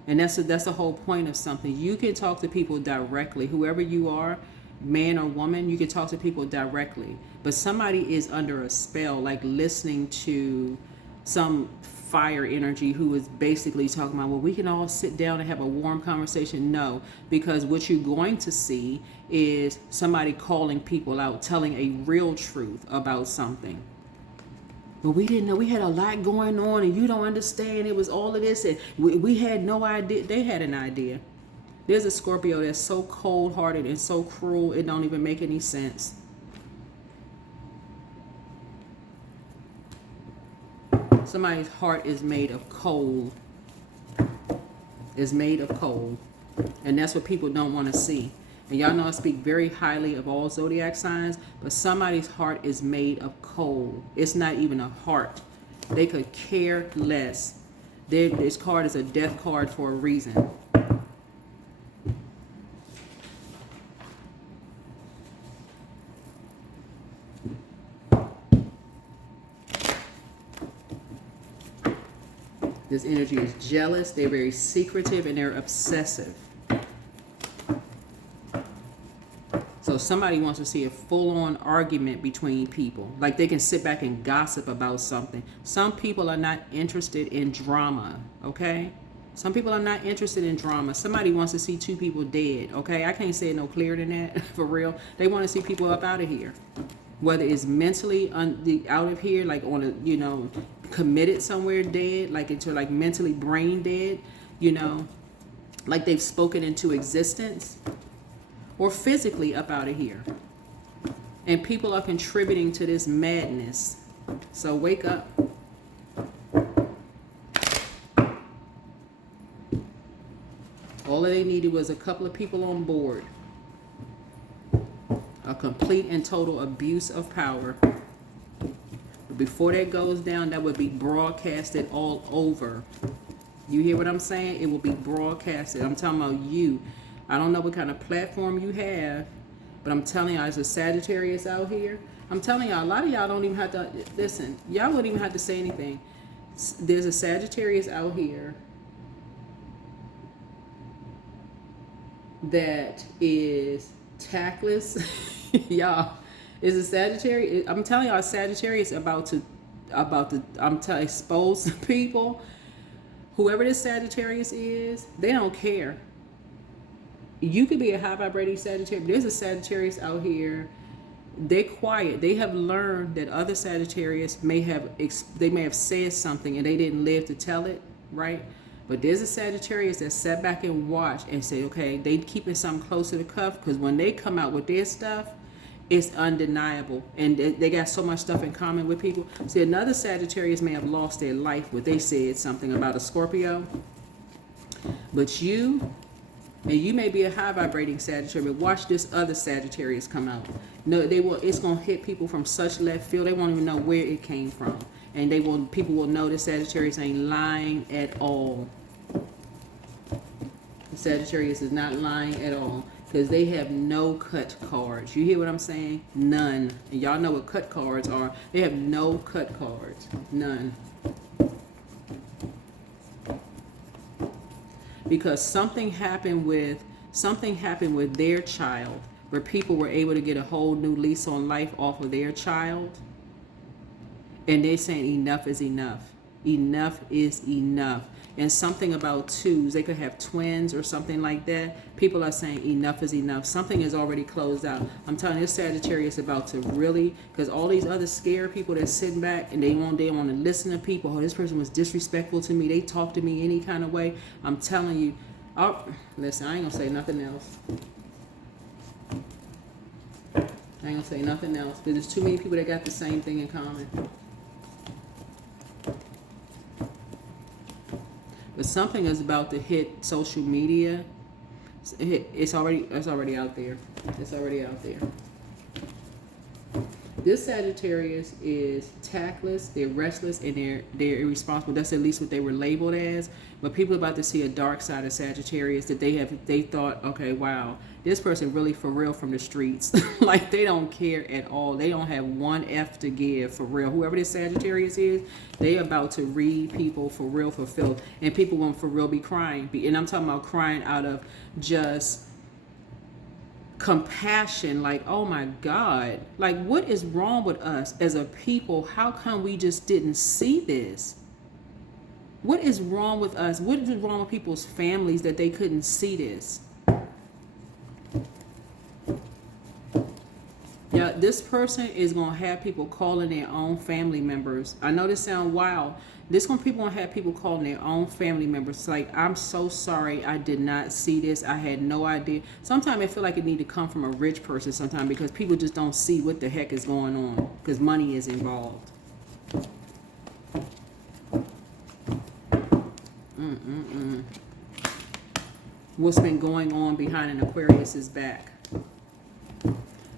And that's the whole point of something. You can talk to people directly. Whoever you are, man or woman, you can talk to people directly. But somebody is under a spell, like listening to some fire energy who is basically talking about, well, we can all sit down and have a warm conversation. No, because what you're going to see is somebody calling people out, telling a real truth about something. But we didn't know, we had a lot going on and you don't understand, it was all of this, and we had no idea. They had an idea. There's a Scorpio that's so cold-hearted and so cruel, it don't even make any sense. Somebody's heart is made of coal. Is made of coal. And that's what people don't want to see. And y'all know I speak very highly of all zodiac signs, but somebody's heart is made of coal. It's not even a heart. They could care less. This card is a death card for a reason. This energy is jealous, they're very secretive, and they're obsessive. So somebody wants to see a full-on argument between people. Like they can sit back and gossip about something. Some people are not interested in drama, okay? Some people are not interested in drama. Somebody wants to see 2 people dead, okay? I can't say it no clearer than that, for real. They want to see people up out of here. Whether it's mentally out of here, like on a, committed somewhere dead, like into like mentally brain dead, like they've spoken into existence, or physically up out of here. And people are contributing to this madness. So wake up. All they needed was a couple of people on board. A complete and total abuse of power. But before that goes down, that would be broadcasted all over. You hear what I'm saying? It will be broadcasted. I'm talking about you. I don't know what kind of platform you have, but I'm telling y'all, there's a Sagittarius out here. I'm telling y'all, a lot of y'all don't even have to, listen, y'all wouldn't even have to say anything. There's a Sagittarius out here that is tactless. Y'all, is a Sagittarius. I'm telling y'all, Sagittarius about to expose people Whoever this Sagittarius is, they don't care. You could be a high vibrating Sagittarius. There's a Sagittarius out here. They're quiet. They have learned that other Sagittarius may have said something and they didn't live to tell it, right? But there's a Sagittarius that sat back and watched and said, okay, they keeping something close to the cuff, because when they come out with their stuff, it's undeniable. And they got so much stuff in common with people. See, another Sagittarius may have lost their life when they said something about a Scorpio. But you may be a high vibrating Sagittarius, but watch this other Sagittarius come out. No, it's gonna hit people from such left field, they won't even know where it came from. And people will know the Sagittarius ain't lying at all. The Sagittarius is not lying at all, because they have no cut cards. You hear what I'm saying? None. And y'all know what cut cards are. They have no cut cards. None. Because something happened with their child, where people were able to get a whole new lease on life off of their child. And they're saying enough is enough. Enough is enough. And something about twos, they could have twins or something like that. People are saying enough is enough. Something is already closed out. I'm telling you, this Sagittarius is about to really, because all these other scared people that's sitting back and they want to listen to people. Oh, this person was disrespectful to me. They talked to me any kind of way. I'm telling you. Listen, I ain't gonna say nothing else. I ain't gonna say nothing else, because there's too many people that got the same thing in common. But something is about to hit social media. It's already out there. It's already out there. This Sagittarius is tactless, they're restless, and they're irresponsible. That's at least what they were labeled as. But people are about to see a dark side of Sagittarius that they thought, okay, wow, this person really for real from the streets. Like, they don't care at all. They don't have one F to give for real. Whoever this Sagittarius is, they about to read people for real for filth. And people won't for real be crying. And I'm talking about crying out of just compassion, like, oh my God, like, what is wrong with us as a people? How come we just didn't see this? What is wrong with us? What is wrong with people's families that they couldn't see this? Yeah, this person is gonna have people calling their own family members. I know this sounds wild. People gonna have people calling their own family members. Like, I'm so sorry, I did not see this. I had no idea. Sometimes I feel like it need to come from a rich person sometimes, because people just don't see what the heck is going on, because money is involved. What's been going on behind an Aquarius's back?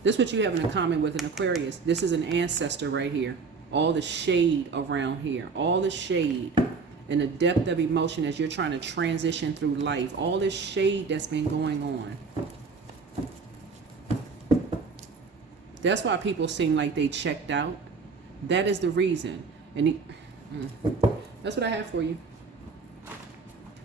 This is what you have in common with an Aquarius. This is an ancestor right here. All the shade around here, all the shade and the depth of emotion as you're trying to transition through life, all this shade that's been going on. That's why people seem like they checked out. That is the reason. And that's what I have for you.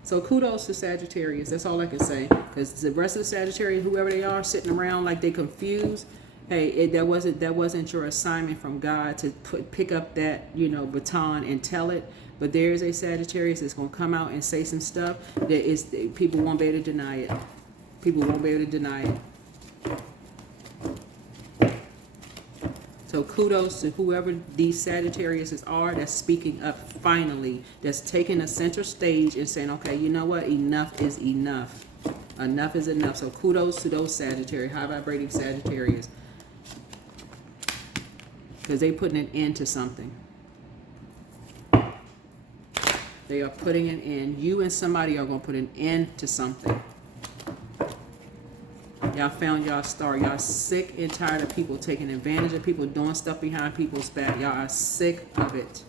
So kudos to Sagittarius. That's all I can say. Because the rest of the Sagittarius, whoever they are, sitting around like they confused. Hey, that wasn't your assignment from God to pick up that baton and tell it. But there is a Sagittarius that's gonna come out and say some stuff that people won't be able to deny it. People won't be able to deny it. So kudos to whoever these Sagittariuses are that's speaking up finally, that's taking a center stage and saying, okay, you know what? Enough is enough. Enough is enough. So kudos to those Sagittarius, high vibrating Sagittarius, because they're putting an end to something. They are putting an end. You and somebody are going to put an end to something. Y'all found y'all star. Y'all sick and tired of people taking advantage of people, doing stuff behind people's back. Y'all are sick of it.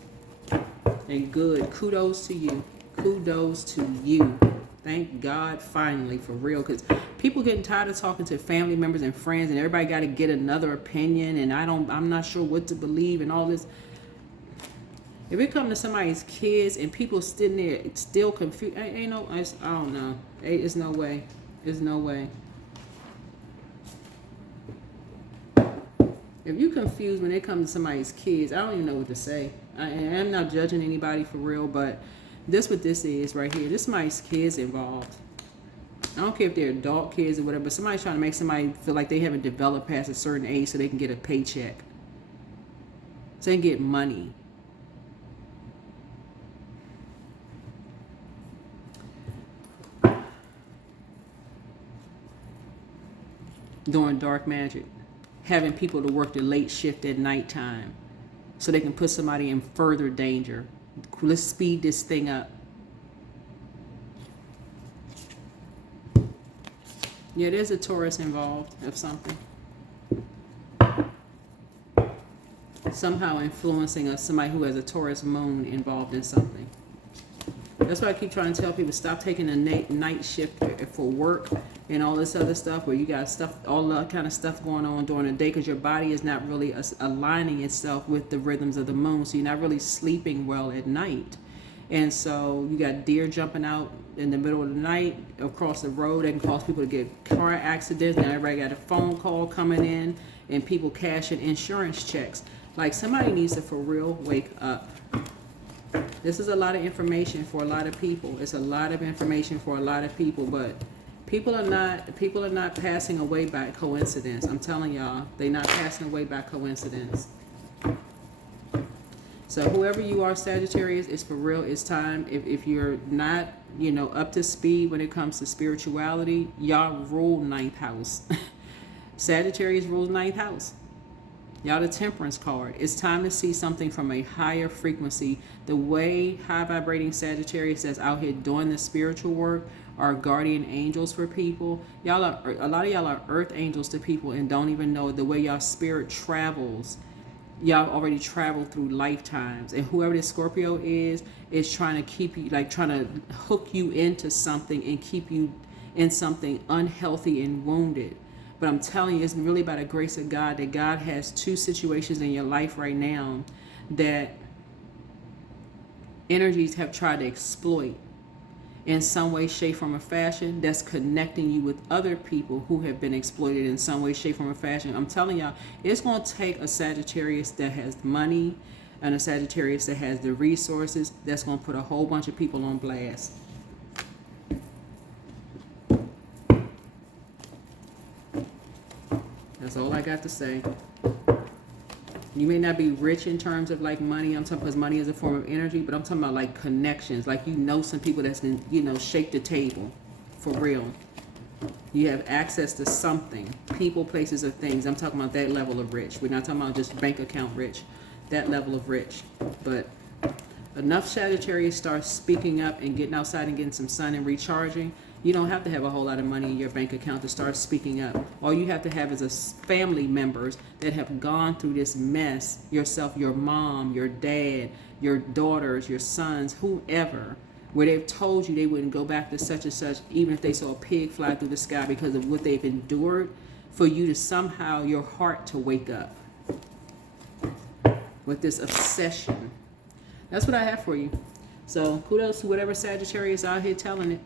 And good. Kudos to you. Kudos to you. Thank God finally, for real. Because people getting tired of talking to family members and friends, and everybody got to get another opinion, and I'm not sure what to believe and all this. If it comes to somebody's kids and people sitting there still confused, I don't know. It's no way. There's no way. If you confused when it comes to somebody's kids, I don't even know what to say. I'm not judging anybody for real, but This what this is right here. This somebody's kids involved. I don't care if they're adult kids or whatever, but somebody's trying to make somebody feel like they haven't developed past a certain age so they can get a paycheck. So they can get money. Doing dark magic. Having people to work the late shift at nighttime so they can put somebody in further danger. Let's speed this thing up. Yeah, there's a Taurus involved of something. Somehow influencing us, somebody who has a Taurus moon involved in something. That's why I keep trying to tell people, stop taking a night shift for work and all this other stuff where you got stuff, all that kind of stuff going on during the day, because your body is not really aligning itself with the rhythms of the moon. So you're not really sleeping well at night. And so you got deer jumping out in the middle of the night across the road that can cause people to get car accidents. Now everybody got a phone call coming in and people cashing insurance checks. Like, somebody needs to for real wake up. This is a lot of information for a lot of people. It's a lot of information for a lot of people, but people are not passing away by coincidence. I'm telling y'all, they're not passing away by coincidence. So whoever you are, Sagittarius, it's for real. It's time. If you're not, up to speed when it comes to spirituality, y'all rule 9th house. Sagittarius rules 9th house. Y'all the Temperance card. It's time to see something from a higher frequency. The way high vibrating Sagittarius that's out here doing the spiritual work are guardian angels for people. A lot of y'all are earth angels to people and don't even know the way y'all spirit travels. Y'all already traveled through lifetimes. And whoever this Scorpio is trying to keep you, like trying to hook you into something and keep you in something unhealthy and wounded. But I'm telling you, it's really by the grace of God that God has 2 situations in your life right now that energies have tried to exploit in some way, shape, form, or fashion, that's connecting you with other people who have been exploited in some way, shape, form, or fashion. I'm telling y'all, it's going to take a Sagittarius that has money and a Sagittarius that has the resources that's going to put a whole bunch of people on blast. That's all I got to say. You may not be rich in terms of like money. I'm talking because money is a form of energy, but I'm talking about like connections. Like, some people that's can, shake the table for real. You have access to something, people, places, or things. I'm talking about that level of rich. We're not talking about just bank account rich, that level of rich. But enough Sagittarius start speaking up and getting outside and getting some sun and recharging. You don't have to have a whole lot of money in your bank account to start speaking up. All you have to have is a family members that have gone through this mess, yourself, your mom, your dad, your daughters, your sons, whoever, where they've told you they wouldn't go back to such and such, even if they saw a pig fly through the sky, because of what they've endured, for you to somehow, your heart to wake up with this obsession. That's what I have for you. So kudos to whatever Sagittarius out here telling it.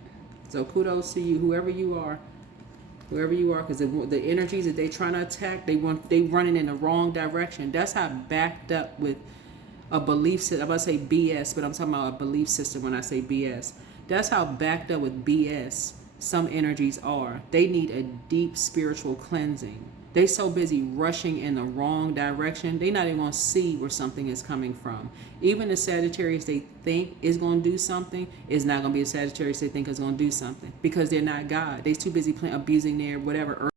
So kudos to you, whoever you are, because the energies that they trying to attack, they running in the wrong direction. That's how backed up with a belief system. I'm about to say BS, but I'm talking about a belief system when I say BS. That's how backed up with BS some energies are. They need a deep spiritual cleansing. They so busy rushing in the wrong direction, they not even going to see where something is coming from. Even the Sagittarius they think is going to do something is not going to be a Sagittarius they think is going to do something, because they're not God. They're too busy abusing their whatever